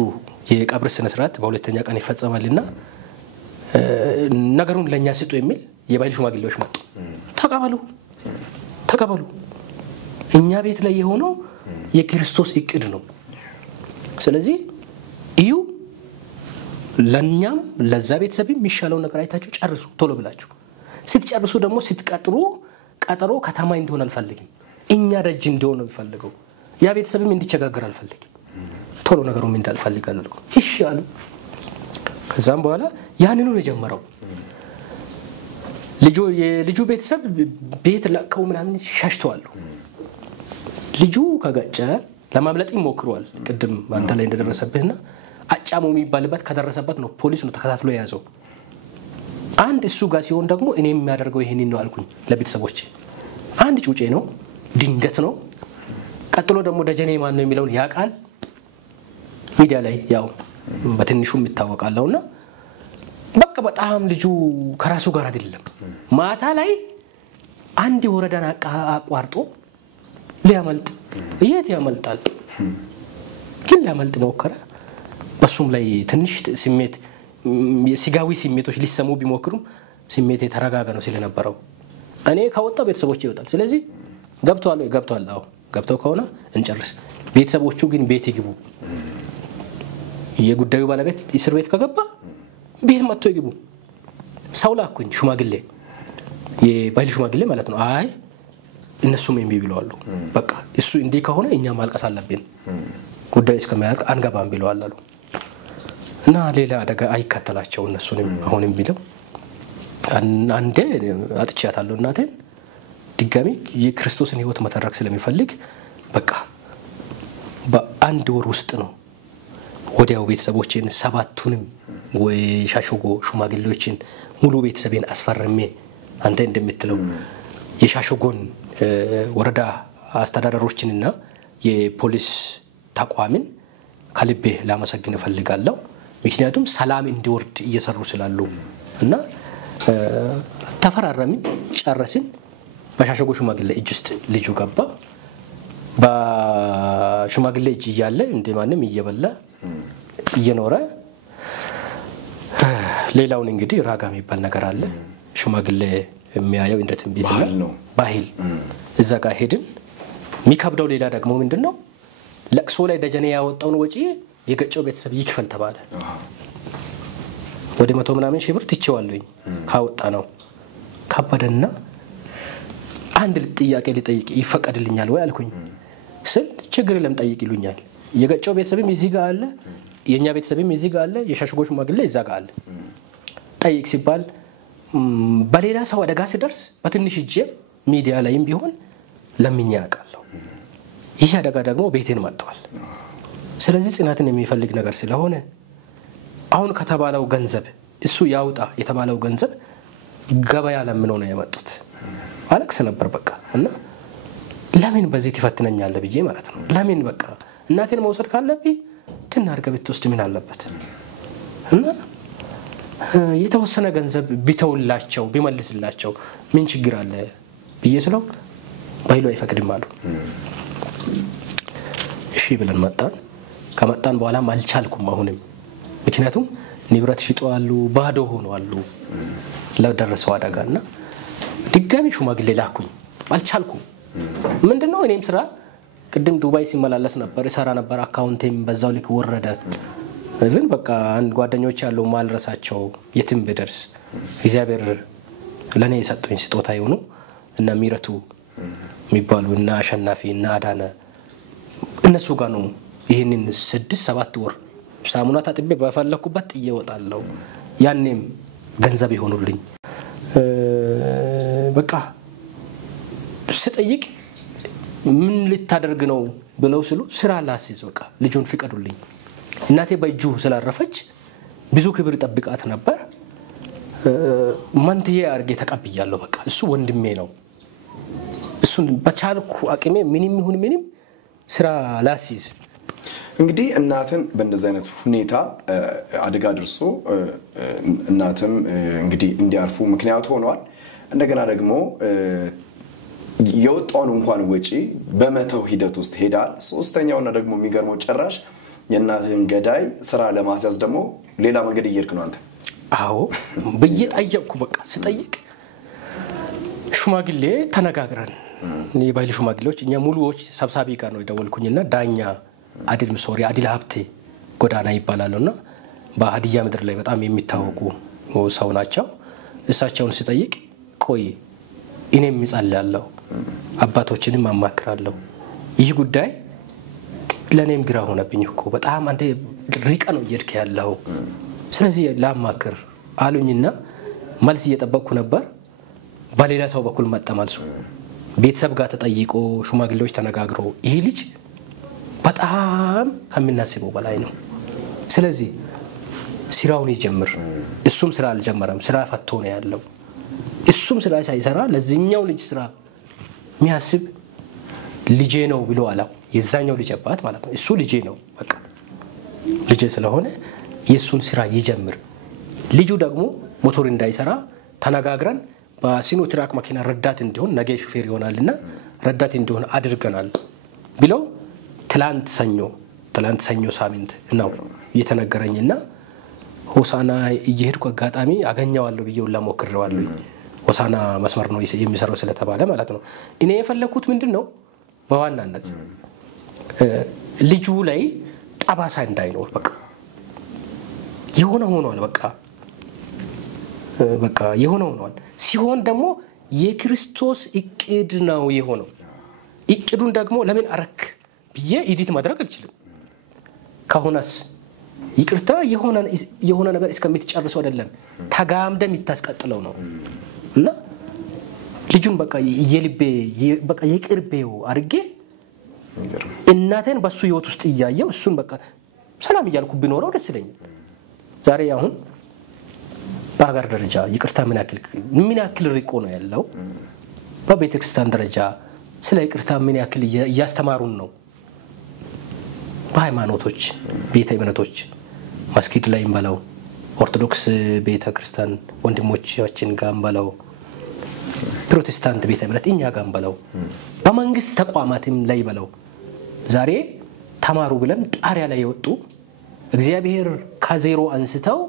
የቀብር ስነ ስርዓት በሁለተኛ ቀን ይፈጸማልና ነገሩን ለኛ ስጡ የሚል የባህል ሽማግሌዎች መጡ ተቀበሉ እኛ ቤት ላይ የሆነው የክርስቶስ እቅድ ነው ስለዚህ እዩ ለኛም ለዛ ቤተሰብ የሚሻለው ነገር አይታችሁ ጨርሱ ቶሎ ብላችሁ ስትጨርሱ ደግሞ ስትቀጥሩ ቀጠሮ ከተማ እንዲሆን አልፈልግም እኛ ደጅ እንዲሆን ነው የሚፈልገው ያ ቤተሰብም እንዲቸጋገር አልፈልግም ቶሎ ነገሩ ምን እንዳልፈልጋለሁ እሺ አሉ ከዛም በኋላ ያንኑ ነው ጀመረው ልጁ ቤተሰብ ቤት ለቀው ምናምን ሻሽተዋል ልጁ ከጋጨ ለማምለጥ ይሞክራል ቅድም አንተ ላይ እንደደረሰብህና አጫሙ የሚባልበት ከደረሰበት ነው ፖሊስ ነው ተከታትሎ ያዘው አንድ እሱ ጋር ሲሆን ደግሞ እኔ የሚያደርገው ይሄንን ነው አልኩኝ ለቤተሰቦቼ አንድ ጩጬ ነው ድንገት ነው ቀጥሎ ደግሞ ደጀኔ ማን ነው የሚለው ያቃል ሚዲያ ላይ ያው በትንሹም ይታወቃልና በቃ በጣም ልጁ ከራሱ ጋር አይደለም ማታ ላይ አንድ ወረዳን አቋርጦ ሊያመልጥ የት ያመልጣል ግን ሊያመልጥ ሞከረ በሱም ላይ ትንሽ ስሜት ሲጋዊ ስሜቶች ሊሰሙ ቢሞክሩም ስሜት የተረጋጋ ነው ስለነበረው እኔ ካወጣው ቤተሰቦች ይወጣል ስለዚህ ገብቷል አዎ ገብተው ከሆነ እንጨርስ ቤተሰቦቹ ግን ቤት ይግቡ የጉዳዩ ባለቤት እስር ቤት ከገባ ቤት መጥቶ ይግቡ ሰው ላኩኝ ሽማግሌ የባህል ሽማግሌ ማለት ነው አይ እነሱም የሚብሉዋሉ በቃ እሱ እንዲህ ከሆነ እኛ ማልቀስ አለብን ጉዳይ እስከማያልቅ አንገባም ብለዋል አሉ እና ሌላ አደጋ አይከተላቸው እነሱንም አሁንም ቢለው አንዴ አጥቻታለሁ እናቴን ድጋሚ የክርስቶስን ህይወት መተረክ ስለሚፈልግ በቃ በአንድ ወር ውስጥ ነው ወዲያው ቤተሰቦችን ሰባቱንም ወይ ሻሾጎ ሽማግሌዎችን ሙሉ ቤተሰቤን አስፈርሜ አንተ እንደምትለው የሻሾጎን ወረዳ አስተዳዳሪዎችንና የፖሊስ ተቋምን ከልቤ ላመሰግን ፈልጋለሁ ምክንያቱም ሰላም እንዲወርድ እየሰሩ ስላሉ እና ተፈራረምን ጨረስን በሻሾጎ ሽማግሌ እጅ ውስጥ ልጁ ገባ በሽማግሌ እጅ ያለ እንደማንም እየበላ እየኖረ ሌላውን እንግዲህ ራጋ የሚባል ነገር አለ ሽማግሌ የሚያየው እንደ ትንቢት ነው ባህል እዛ ጋር ሄድን ሚከብደው ሌላ ደግሞ ምንድነው ለቅሶ ላይ ደጀኔ ያወጣውን ወጪ የገጨው ቤተሰብ ይክፈል ተባለ ወደ 100 ምናምን ሺህ ብር ትቼዋለሁኝ ካወጣ ነው ከበደና አንድ ጥያቄ ሊጠይቅ ይፈቀድልኛል ወይ አልኩኝ ስል ችግር የለም ጠይቅ ይሉኛል የገጨው ቤተሰብም እዚህ ጋር አለ የኛ ቤተሰብም እዚህ ጋር አለ የሻሽጎሽ ማግለ እዛ ጋር አለ ጠይቅ ሲባል በሌላ ሰው አደጋ ሲደርስ በትንሽ እጄ ሚዲያ ላይም ቢሆን ለምኛ ያቃለው ይሄ አደጋ ደግሞ ቤቴን መጥቷል ስለዚህ ጽናትን የሚፈልግ ነገር ስለሆነ አሁን ከተባለው ገንዘብ እሱ ያውጣ የተባለው ገንዘብ ገበያ ለምነው ነው ያመጡት አለክስ ነበር በቃ እና ለምን በዚህ ትፈትነኛለህ ብዬ ማለት ነው ለምን በቃ እናቴን መውሰድ ካለብኝ ትናርገ ብትወስድ ምን አለበት እና የተወሰነ ገንዘብ ቢተውላቸው ቢመልስላቸው ምን ችግር አለ ብዬ ስለው ባይሎ አይፈቅድም አሉ እሺ ብለን መጣን ከመጣን በኋላ ማልቻልኩም አሁንም ምክንያቱም ንብረት ሽጧሉ ባዶ ሆነዋሉ ለደረሰው አደጋና ድጋሚ ሽማግሌ ላኩኝ አልቻልኩም ምንድነው እኔም ስራ ቅድም ዱባይ ሲመላለስ ነበር ሰራ ነበር አካውንቴም በዛው ልክ ወረደ ግን በቃ አንድ ጓደኞች ያለው ማልረሳቸው የትም በደርስ እግዚአብሔር ለኔ የሰጠኝ ስጦታ ይሆኑ እና ሚረቱ የሚባሉ እና አሸናፊ እና አዳነ እነሱ ጋር ነው ይሄንን 6-7 ወር ሳሙና ታጥቤ በፈለኩበት ይወጣለው ያኔም ገንዘብ ይሆኑልኝ በቃ ስጠይቅ ምን ልታደርግ ነው ብለው ስሉ ስራ ላስይዝ በቃ ልጁን ፍቀዱልኝ እናቴ በእጁ ስላረፈች ብዙ ክብር ጠብቃት ነበር ማንትዬ አርጌ ተቀብያለሁ በቃ እሱ ወንድሜ ነው እሱን በቻልኩ አቅሜ ምንም ይሁን ምንም ስራ ላስይዝ እንግዲህ እናትን በእንደዚህ አይነት ሁኔታ አደጋ ደርሶ እናትም እንግዲህ እንዲያርፉ ምክንያት ሆኗል። እንደገና ደግሞ የወጣውን እንኳን ወጪ በመተው ሂደት ውስጥ ሄዳል። ሶስተኛውና ደግሞ የሚገርመው ጭራሽ የእናትን ገዳይ ስራ ለማስያዝ ደግሞ ሌላ መንገድ እየሄድክ ነው አንተ። አዎ በየጠየቅኩ በቃ ስጠይቅ ሽማግሌ ተነጋግረን የባይል ሽማግሌዎች እኛ ሙሉዎች ሰብሳቢ ጋር ነው የደወልኩኝና ዳኛ አዲል ምሶሪ አዲል ሀብቴ ጎዳና ይባላሉና በሀዲያ ምድር ላይ በጣም የሚታወቁ ሰው ናቸው። እሳቸውን ስጠይቅ ቆይ እኔም እጸልያለሁ አባቶችንም አማክራለሁ ይህ ጉዳይ ለኔም ግራ ሆነብኝ እኮ በጣም አንተ ሪቃ ነው እየሄድክ ያለው ስለዚህ ላማክር አሉኝና መልስ እየጠበቅኩ ነበር። በሌላ ሰው በኩል መጣ መልሱ። ቤተሰብ ጋር ተጠይቆ ሽማግሌዎች ተነጋግረው ይህ ልጅ በጣም ከምናስበው በላይ ነው ስለዚህ ስራውን ይጀምር። እሱም ስራ አልጀመረም ስራ ፈቶ ነው ያለው። እሱም ስራ ሳይሰራ ለዚህኛው ልጅ ስራ የሚያስብ ልጄ ነው ብሎ አላው። የዛኛው ልጅ አባት ማለት ነው እሱ ልጄ ነው በቃ ልጄ ስለሆነ የሱን ስራ ይጀምር። ልጁ ደግሞ ሞተር እንዳይሰራ ተነጋግረን በሲኖ ትራክ መኪና ረዳት እንዲሆን ነገ ሹፌር ይሆናልና ረዳት እንዲሆን አድርገናል ብለው ትላንት ሰኞ ሳምንት ነው የተነገረኝና ሆሳና እየሄድኩ አጋጣሚ አገኘዋለሁ ብዬው ለሞክሬዋለሁ። ሆሳና መስመር ነው የሚሰራው ስለተባለ ማለት ነው። እኔ የፈለኩት ምንድነው በዋናነት ልጁ ላይ ጠባሳ እንዳይኖር በቃ የሆነ ሆኗል በቃ የሆነ ሆኗል ሲሆን ደግሞ የክርስቶስ እቅድ ነው የሆነው። እቅዱን ደግሞ ለምን አረክ ብዬ ኢዲት ማድረግ አልችልም። ከሆነስ ይቅርታ የሆነ ነገር እስከምትጨርሰው አይደለም ተጋምደም ይታስቀጥለው ነው እና ልጁን በቃ የልቤ በቃ የቅርቤው አድርጌ እናቴን በሱ ህይወት ውስጥ እያየው እሱን በቃ ሰላም እያልኩ ቢኖረው ደስ ይለኛል። ዛሬ አሁን በሀገር ደረጃ ይቅርታ ምን ያክል ርቆ ነው ያለው። በቤተክርስቲያን ደረጃ ስለ ይቅርታ ምን ያክል እያስተማሩን ነው። በሃይማኖቶች ቤተ እምነቶች መስጊድ ላይ እንበለው ኦርቶዶክስ ቤተክርስቲያን ወንድሞቻችን ጋር እንበለው ፕሮቴስታንት ቤተ እምነት እኛ ጋር እንበለው በመንግስት ተቋማትም ላይ በለው ዛሬ ተማሩ ብለን ጣሪያ ላይ የወጡ እግዚአብሔር ከዜሮ አንስተው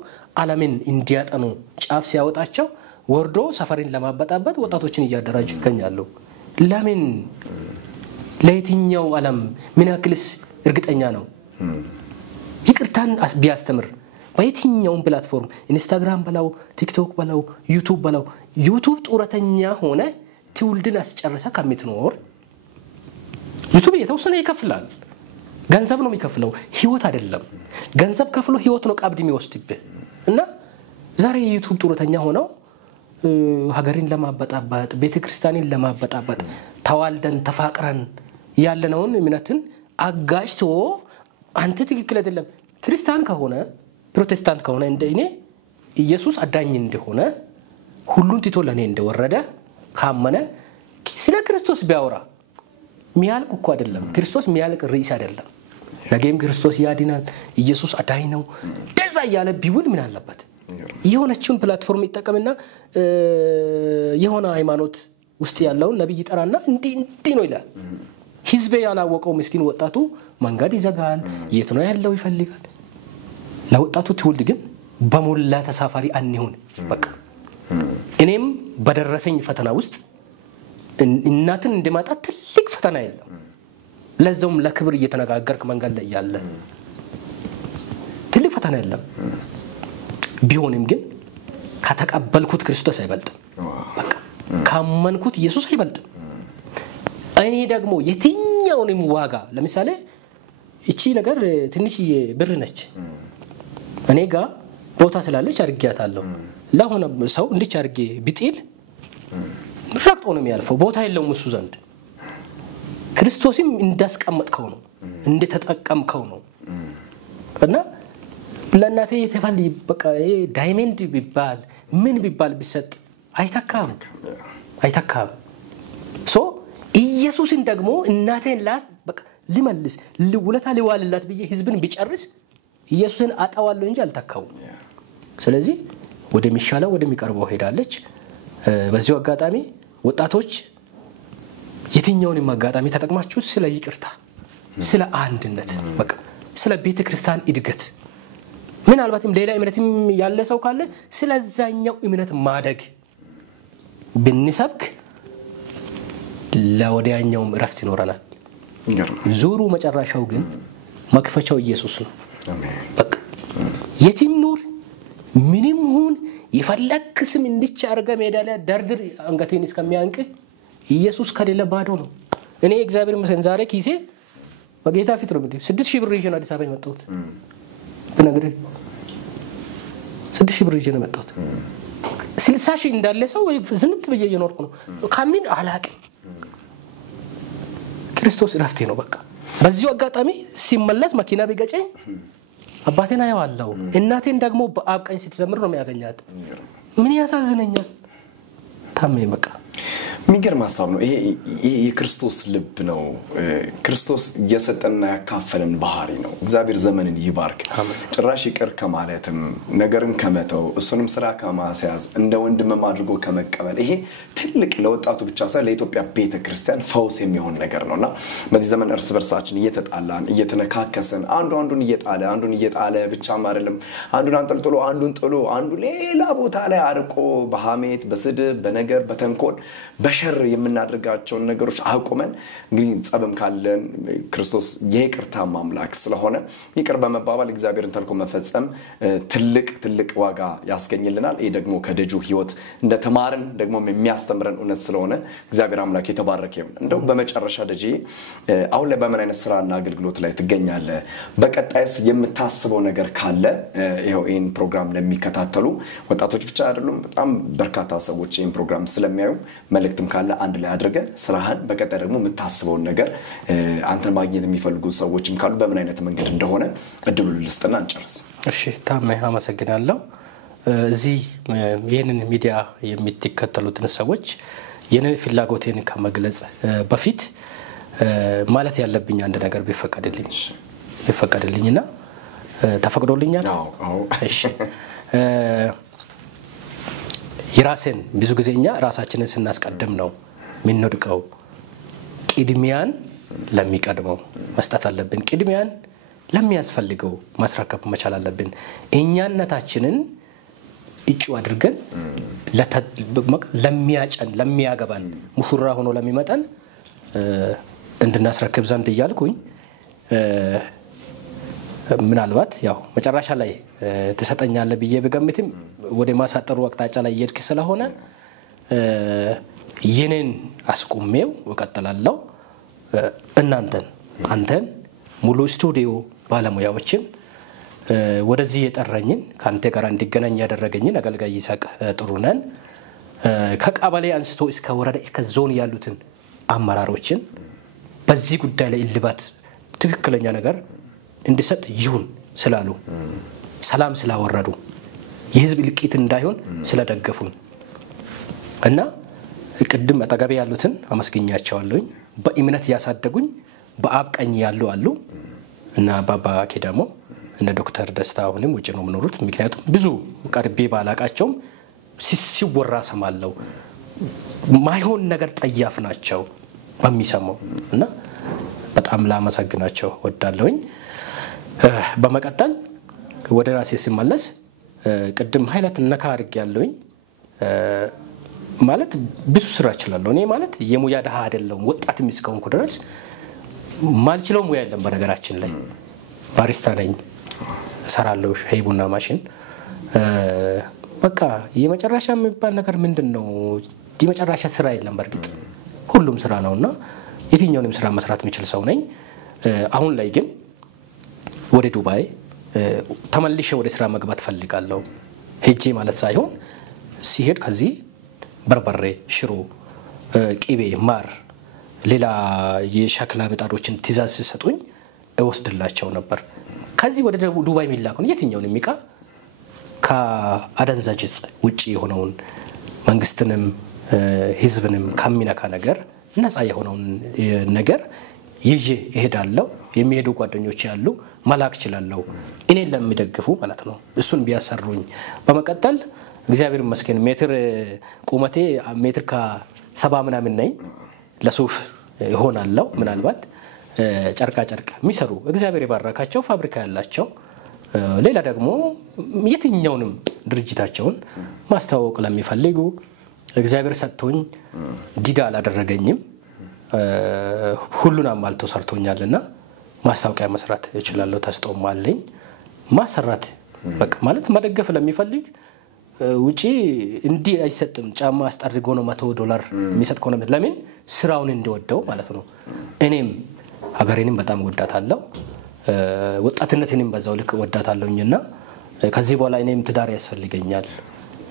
ዓለምን እንዲያጠኑ ጫፍ ሲያወጣቸው ወርዶ ሰፈርን ለማበጣበጥ ወጣቶችን እያደራጁ ይገኛሉ። ለምን ለየትኛው ዓለም ምን ያክልስ እርግጠኛ ነው ይቅርታን ቢያስተምር በየትኛው ፕላትፎርም ኢንስታግራም በለው ቲክቶክ በለው ዩቲዩብ በለው ዩቲዩብ ጡረተኛ ሆነ ትውልድን አስጨርሰ ከምትኖር ዩቲዩብ የተወሰነ ይከፍላል ገንዘብ ነው የሚከፍለው ህይወት አይደለም። ገንዘብ ከፍሎ ህይወት ነው ቀብድ የሚወስድብህ እና ዛሬ ዩቲዩብ ጡረተኛ ሆነው ሀገርን ለማበጣበጥ ቤተክርስቲያንን ለማበጣበጥ ተዋልደን ተፋቅረን ያለነውን እምነትን አጋጭቶ አንተ ትክክል አይደለም ክርስቲያን ከሆነ ፕሮቴስታንት ከሆነ እንደኔ ኢየሱስ አዳኝ እንደሆነ ሁሉን ትቶ ለኔ እንደወረደ ካመነ ስለ ክርስቶስ ቢያወራ ሚያልቅ እኮ አይደለም ክርስቶስ ሚያልቅ ርዕስ አይደለም። ነገም ክርስቶስ ያድናል ኢየሱስ አዳኝ ነው ደዛ ያለ ቢውል ምን አለበት የሆነችውን ፕላትፎርም ይጠቀምና የሆነ ሃይማኖት ውስጥ ያለውን ነብይ ይጠራና እንዲ ነው ይላል። ህዝብ ያላወቀው ምስኪን ወጣቱ መንገድ ይዘጋል የት ነው ያለው ይፈልጋል። ለወጣቱ ትውልድ ግን በሞላ ተሳፋሪ አንይሁን በቃ እኔም በደረሰኝ ፈተና ውስጥ እናትን እንደማጣት ትልቅ ፈተና የለም። ለዛውም ለክብር እየተነጋገርክ መንገድ ላይ ያለ ትልቅ ፈተና የለም። ቢሆንም ግን ከተቀበልኩት ክርስቶስ አይበልጥም በቃ ካመንኩት ኢየሱስ አይበልጥም። እኔ ደግሞ የትኛውንም ዋጋ ለምሳሌ እቺ ነገር ትንሽዬ ብር ነች እኔ ጋር ቦታ ስላለች አርጊያታለሁ ለሆነ ሰው እንድች አርጌ ቢጥል ረክጦ ነው የሚያልፈው ቦታ የለውም እሱ ዘንድ ክርስቶስም እንዳስቀመጥከው ነው እንደተጠቀምከው ነው እና ለእናቴ የተባለ በቃ ዳይመንድ ቢባል ምን ቢባል ቢሰጥ አይተካም ሶ ኢየሱስን ደግሞ እናቴን በቃ ሊመልስ ውለታ ሊዋልላት ብዬ ህዝብን ቢጨርስ ኢየሱስን አጣዋለሁ እንጂ አልተካው ስለዚህ ወደሚሻለው ወደሚቀርበው ሄዳለች በዚሁ አጋጣሚ ወጣቶች የትኛውንም አጋጣሚ ተጠቅማችሁ ስለ ይቅርታ ስለ አንድነት በቃ ስለ ቤተ ክርስቲያን እድገት ምናልባትም ሌላ እምነትም ያለ ሰው ካለ ስለዛኛው እምነት ማደግ ብንሰብክ ለወዲያኛው ረፍት ይኖራል ዙሩ መጨረሻው ግን መክፈቻው ኢየሱስ ነው አሜን በቃ የትም ኑር ምንም ሁን ይፈለክ ስም እንድቻ አርጋ ሜዳሊያ ደርድር አንገቴን እስከሚያንቅ ኢየሱስ ከሌለ ባዶ ነው እኔ እግዚአብሔር መስን ዛሬ ኪሴ በጌታ ፊት ነው 6000 ብር ይዤ አዲስ አበባ መጣሁት በነገር 6000 ብር ይዤ ነው መጣሁት 60000 እንዳለ ሰው ዝንጥ በየ እየኖርኩ ነው ካሚን አላቅ ክርስቶስ ረፍቴ ነው በቃ በዚሁ አጋጣሚ ሲመለስ መኪና ቢገጨኝ አባቴና ያዋለው እናቴን ደግሞ በአብቀኝ ስትዘምር ነው የሚያገኛት ምን ያሳዝነኛል ታመኝ በቃ ሚገርም ሐሳብ ነው ይሄ የክርስቶስ ልብ ነው ክርስቶስ እየሰጠና ያካፈለን ባህሪ ነው እግዚአብሔር ዘመንን ይባርክ ጭራሽ ይቅር ከማለትም ነገርን ከመተው እሱንም ስራ ከማስያዝ እንደ ወንድም አድርጎ ከመቀበል ይሄ ትልቅ ለወጣቱ ብቻ ሳይሆን ለኢትዮጵያ ቤተክርስቲያን ፈውስ የሚሆን ነገር ነውና በዚህ ዘመን እርስ በርሳችን እየተጣላን እየተነካከሰን አንዱን እየጣለ ብቻም አይደለም አንዱን አንጠልጥሎ አንዱን ጥሎ አንዱ ሌላ ቦታ ላይ አርቆ በሐሜት በስድብ በነገር በተንኮል በሸር የምናደርጋቸው ነገሮች አቁመን እንግዲህ ጸበም ካለን ክርስቶስ የይቅርታ አምላክ ስለሆነ ይቅር በመባባል እግዚአብሔርን ተልኮ መፈጸም ትልቅ ዋጋ ያስገኝልናል ይሄ ደግሞ ከደጁ ህይወት እንደተማርን ደግሞ የሚያስተምረን እውነት ስለሆነ እግዚአብሔር አምላክ የተባረከ ይሁን እንደው በመጨረሻ ደጂ አሁን ላይ በመን አይነት ስራና አገልግሎት ላይ ትገኛለ በቀጣይስ የምታስበው ነገር ካለ ይሄው ይሄን ፕሮግራም ለሚከታተሉ ወጣቶች ብቻ አይደሉም በጣም በርካታ ሰዎች ይሄን ፕሮግራም ስለሚያዩ መልእክትም ካለ አንድ ላይ አድርገ ስራህን በቀጣይ ደግሞ የምታስበው ነገር አንተን ማግኘት የሚፈልጉ ሰዎችም ካሉ በመን አይነት መንገድ እንደሆነ እድሉ ልስጥና እንጨርስ እሺ ታማኝ አመሰግናለሁ እዚህ ይሄንን ሚዲያ የሚተከተሉትን ሰዎች የኔን ፍላጎቴን ከመግለጽ በፊት ማለት ያለብኝ አንድ ነገር ቢፈቀድልኝና ተፈቅዶልኛል አዎ እሺ ይራሰን ብዙ ጊዜኛ ራሳችንን ስናስቀድም ነው ምንወድቀው ቅድሚያን ለሚቀድመው መስጠት አለብን ቅድሚያን ለሚያስፈልገው ማስረከብ መቻል አለብን እኛነታችንን እጩ አድርገን ለሚያገባን ሙሽራ ሆኖ ለሚመጣን እንድናስረክብ ዘንድ ይያልኩኝ ምናልባት ያው መጨረሻ ላይ ተሰጠኛለ ብዬ በገምትም ወደ ማሳጠሩ አቅጣጫ ላይ ይድክ ስለሆነ የኔን አስቆሜው ወቀጥላለሁ አንተን ሙሉ ስቱዲዮ ባለሙያዎችን ወደዚህ የጠራኝን ካንተ ጋር እንዲገናኝ ያደረገኝን አገልጋይ ይሳቅ ጥሩነን ከቀበሌ አንስቶ እስከ ወረዳ እስከ ዞን ያሉትን አመራሮችን በዚህ ጉዳይ ላይ ልባት ትክክለኛ ነገር እንድሰጥ ይሁን ስላሉ ሰላም ስላወረዱ የህዝብ ልቂት እንዳይሆን ስለደገፉን እና ቅድም አጠገቤ ያሉትን አመስግኛቸዋለሁኝ በእምነት ያሳደጉኝ በአብቀኝ ያሉ አሉ እና ባባ ከደሞ እና ዶክተር ደስታውንም ወጭ ነው ምኖሩት ምክንያቱም ብዙ ቀርቤ ባላቃቸው ሲወራ ሰማለው ማይሆን ነገር ጠያፍ ናቸው በሚሰማው እና በጣም ላመሰግናቸው ወዳለሁኝ በመቀጠል ወደ ራሴ ሲመለስ ቅድም ኃይላት ነካርግ ያለውኝ ማለት ብዙ ስራ ይችላልው እኔ ማለት የሙያ ደሃ አይደለም ወጣት የሚስከውንኩ ድረስ ማልችለው ሙያ የለም በነገራችን ላይ ባሪስታ ነኝ ሰራለው ሻይ ቡና ማሽን በቃ የመጨረሻ የሚባል ነገር ምንድነው የመጨረሻ ስራ የለም በርግጥ ሁሉም ስራ ነውና የትኛውንም ስራ መስራት የሚችል ሰው ነኝ አሁን ላይ ግን ወደ ዱባይ ተመልሼ ወደ ስራ መግባት ፈልጋለሁ ሄጄ ማለት ሳይሆን ሲሄድ ከዚህ በርበሬ ሽሮ ቂቤ ማር ሌላ የሸክላ ምጣዶችን ትእዛዝ ሲሰጡኝ እወስድላቸው ነበር ከዚህ ወደ ዱባይ ሚላኩን የትኛውን የሚቃ ከአደንዛዥ ውጪ የሆነውን መንግስትንም ህዝብንም ከሚነካ ነገር ነፃ የሆነውን ነገር ይዤ እሄዳለሁ። የሚሄዱ ጓደኞች ያሉ መላክ ይችላልው እኔን ለሚደግፉ ማለት ነው እሱን ቢያሰሩኝ። በመቀጠል እግዚአብሔር ይመስገን ሜትር ቁመቴ ሜትር ከ70 ምናምን ነኝ። ለሱፍ ይሆናልው ምናልባት ጨርቃ ጨርቅ የሚሰሩ እግዚአብሔር ይባርካቸው ፋብሪካ ያላቸው ሌላ ደግሞ የትኛውንም ድርጅታቸውን ማስተዋወቅ ለሚፈልጉ እግዚአብሔር ሰጥቶኝ ዲዳ አላደረገኝም። ሁሉን አማልቶ ሰርቶኛልና ማስታወቂያ መስራት እችላለሁ። ተስጦማለኝ ማሰራት በቃ ማለት መደገፍ ለሚፈልግ ውጪ እንዲ አይሰጥም። ጫማ አስጠርጎ ነው $100 የሚሰጥ ኮነ ለምን ስራውን እንደወደው ማለት ነው። እኔም ሀገሬንም በጣም ወዳታለሁ ወጣትነቴንም በዛው ልክ ወዳታለሁኝና ከዚህ በኋላ እኔም ትዳር ያስፈልገኛል።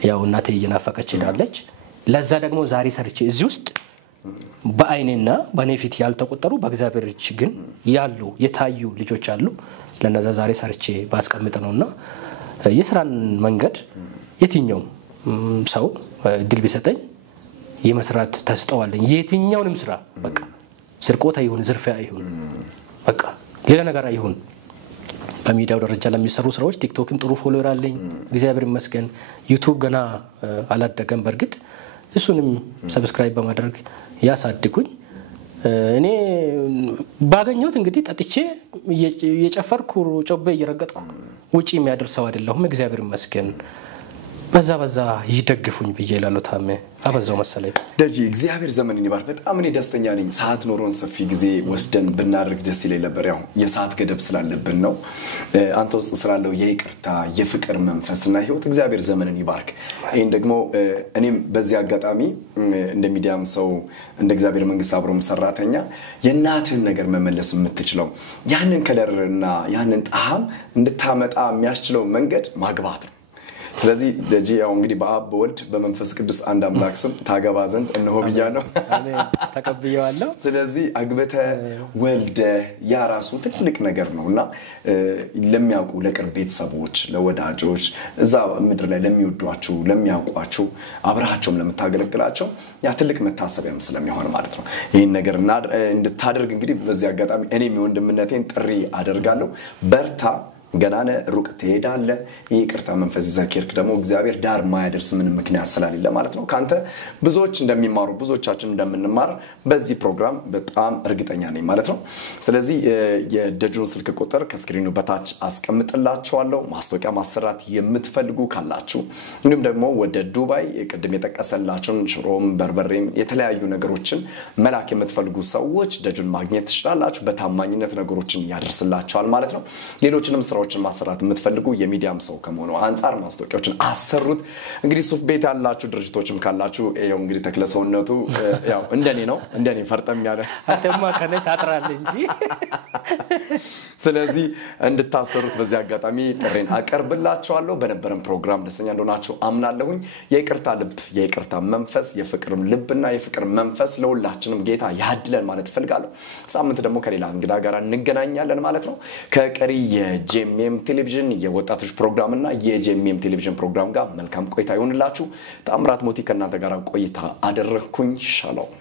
ያው እናቴ እየናፈቀች ሄዳለች። ለዛ ደግሞ ዛሬ ሰርቼ እዚህ ውስጥ በአይኔና በኔፊት ያልተቆጠሩ በእግዚአብሔር እጅ ግን ያሉ የታዩ ልጆች አሉ። ለነዛ ዛሬ ሰርቼ ባስቀምጥ ነውና የስራን መንገድ የትኛው ሰው ድል ቢሰጠኝ የመስራት ተስጠዋለኝ። የትኛውንም ስራ በቃ ስርቆታ ይሁን ዝርፊያ ይሁን በቃ ሌላ ነገር አይሁን በሚዲያው ደረጃ ለሚሰሩ ስራዎች ቲክቶክም ጥሩ ፎሎወር አለኝ እግዚአብሔር ይመስገን። ዩቲዩብ ገና አላደገም በርግጥ እሱንም ሰብስክራይብ በማድረግ ያሳድጉኝ። እኔ ባገኘሁት እንግዲህ ጠጥቼ የጨፈርኩ ጮቤ እየረገጥኩ ውጪ የሚያደርሰው አይደለሁም እግዚአብሔር ይመስገን። በዛ ይደግፉኝ በየላለው ታሜ አበዛው መሰለኝ። ደጂ እግዚአብሔር ዘመንን ይባርክ። በጣም እኔ ደስተኛ ነኝ። ሰዓት ኖሮን ሰፊ ጊዜ ወስደን ብናደርግ ደስ ይለኝ ነበር። ያው የሰዓት ገደብ ስላለብን ነው። አንተ ውስጥ ስላለው የይቅርታ የፍቅር መንፈስና ህይወት እግዚአብሔር ዘመንን ይባርክ። ይሄን ደግሞ እኔም በዚህ አጋጣሚ እንደ ሚዲያም ሰው እንደ እግዚአብሔር መንግስት አብሮም ሰራተኛ የናትን ነገር መመለስ የምትችለው ያንን ከለርና ያንን ጣዕም እንድታመጣ የሚያስችለው መንገድ ማግባት ነው። ስለዚህ ደጂ ያው እንግዲህ በአብ በወልድ በመንፈስ ቅዱስ አንድ አምላክ ስም ታገባ ዘንድ እነሆ ብያለሁ። አሜን ተቀብያለሁ። ስለዚህ አግበተ ወልደ ያ ራሱ ትልቅ ነገር ነውና ለሚያውቁ ለቅርብ ቤተሰቦች ለወዳጆች እዛ ምድር ላይ ለሚወዷችሁ ለሚያውቋችሁ አብራቸውም ለምታገለግላቸው ያ ትልቅ መታሰቢያም ስለሚሆን ማለት ነው። ይሄን ነገር እንድታደርግ እንግዲህ በዚህ አጋጣሚ እኔም የወንድምነቴን ጥሪ አደርጋለሁ። በርታ ገናነ ሩቅ ትሄዳለ። ይቅርታ መንፈስ ዘኪርክ ደግሞ እግዚአብሔር ዳር ማያደርስ ምን ምክንያት ስላልለ ማለት ነው። ካንተ ብዙዎች እንደሚማሩ ብዙዎቻችን እንደምንማር በዚህ ፕሮግራም በጣም እርግጠኛ ነኝ ማለት ነው። ስለዚህ የደጁን ስልክ ቁጥር ከስክሪኑ በታች አስቀምጥላችኋለሁ። ማስታወቂያ ማሰራት የምትፈልጉ ካላችሁ እንዲሁም ደግሞ ወደ ዱባይ ቅድም የጠቀሰላችሁን ሽሮም በርበሬም የተለያዩ ነገሮችን መላክ የምትፈልጉ ሰዎች ደጁን ማግኘት ትችላላችሁ። በታማኝነት ነገሮችን ያደርስላችኋል ማለት ነው። ሌሎችንም ስራዎችን ማሰራት የምትፈልጉ የሚዲያም ሰው ከመሆኑ አንፃር ማስታወቂያዎችን አሰሩት። እንግዲህ ሱፍ ቤት ያላችሁ ድርጅቶችም ካላችሁ ያው እንግዲህ ተክለሰውነቱ ያው እንደኔ ፈርጠም ያለ አተማ ከነ ታጥራለ እንጂ ስለዚህ እንድታሰሩት በዚህ አጋጣሚ ጥሬን አቀርብላችኋለሁ። በነበረን ፕሮግራም ደስተኛ እንደሆናችሁ አምናለሁኝ። የይቅርታ ልብ የይቅርታ መንፈስ የፍቅርም ልብና የፍቅር መንፈስ ለሁላችንም ጌታ ያድለን ማለት ፈልጋለሁ። ሳምንት ደግሞ ከሌላ እንግዳ ጋር እንገናኛለን ማለት ነው። ከቀሪ የጄኤምኤም ቴሌቪዥን የወጣቶች ፕሮግራምና የጄኤምኤም ቴሌቪዥን ፕሮግራም ጋር መልካም ቆይታ ይሁንላችሁ። ታምራት ሞቲ ከእናንተ ጋር ቆይታ አደረኩኝ። ሻሎም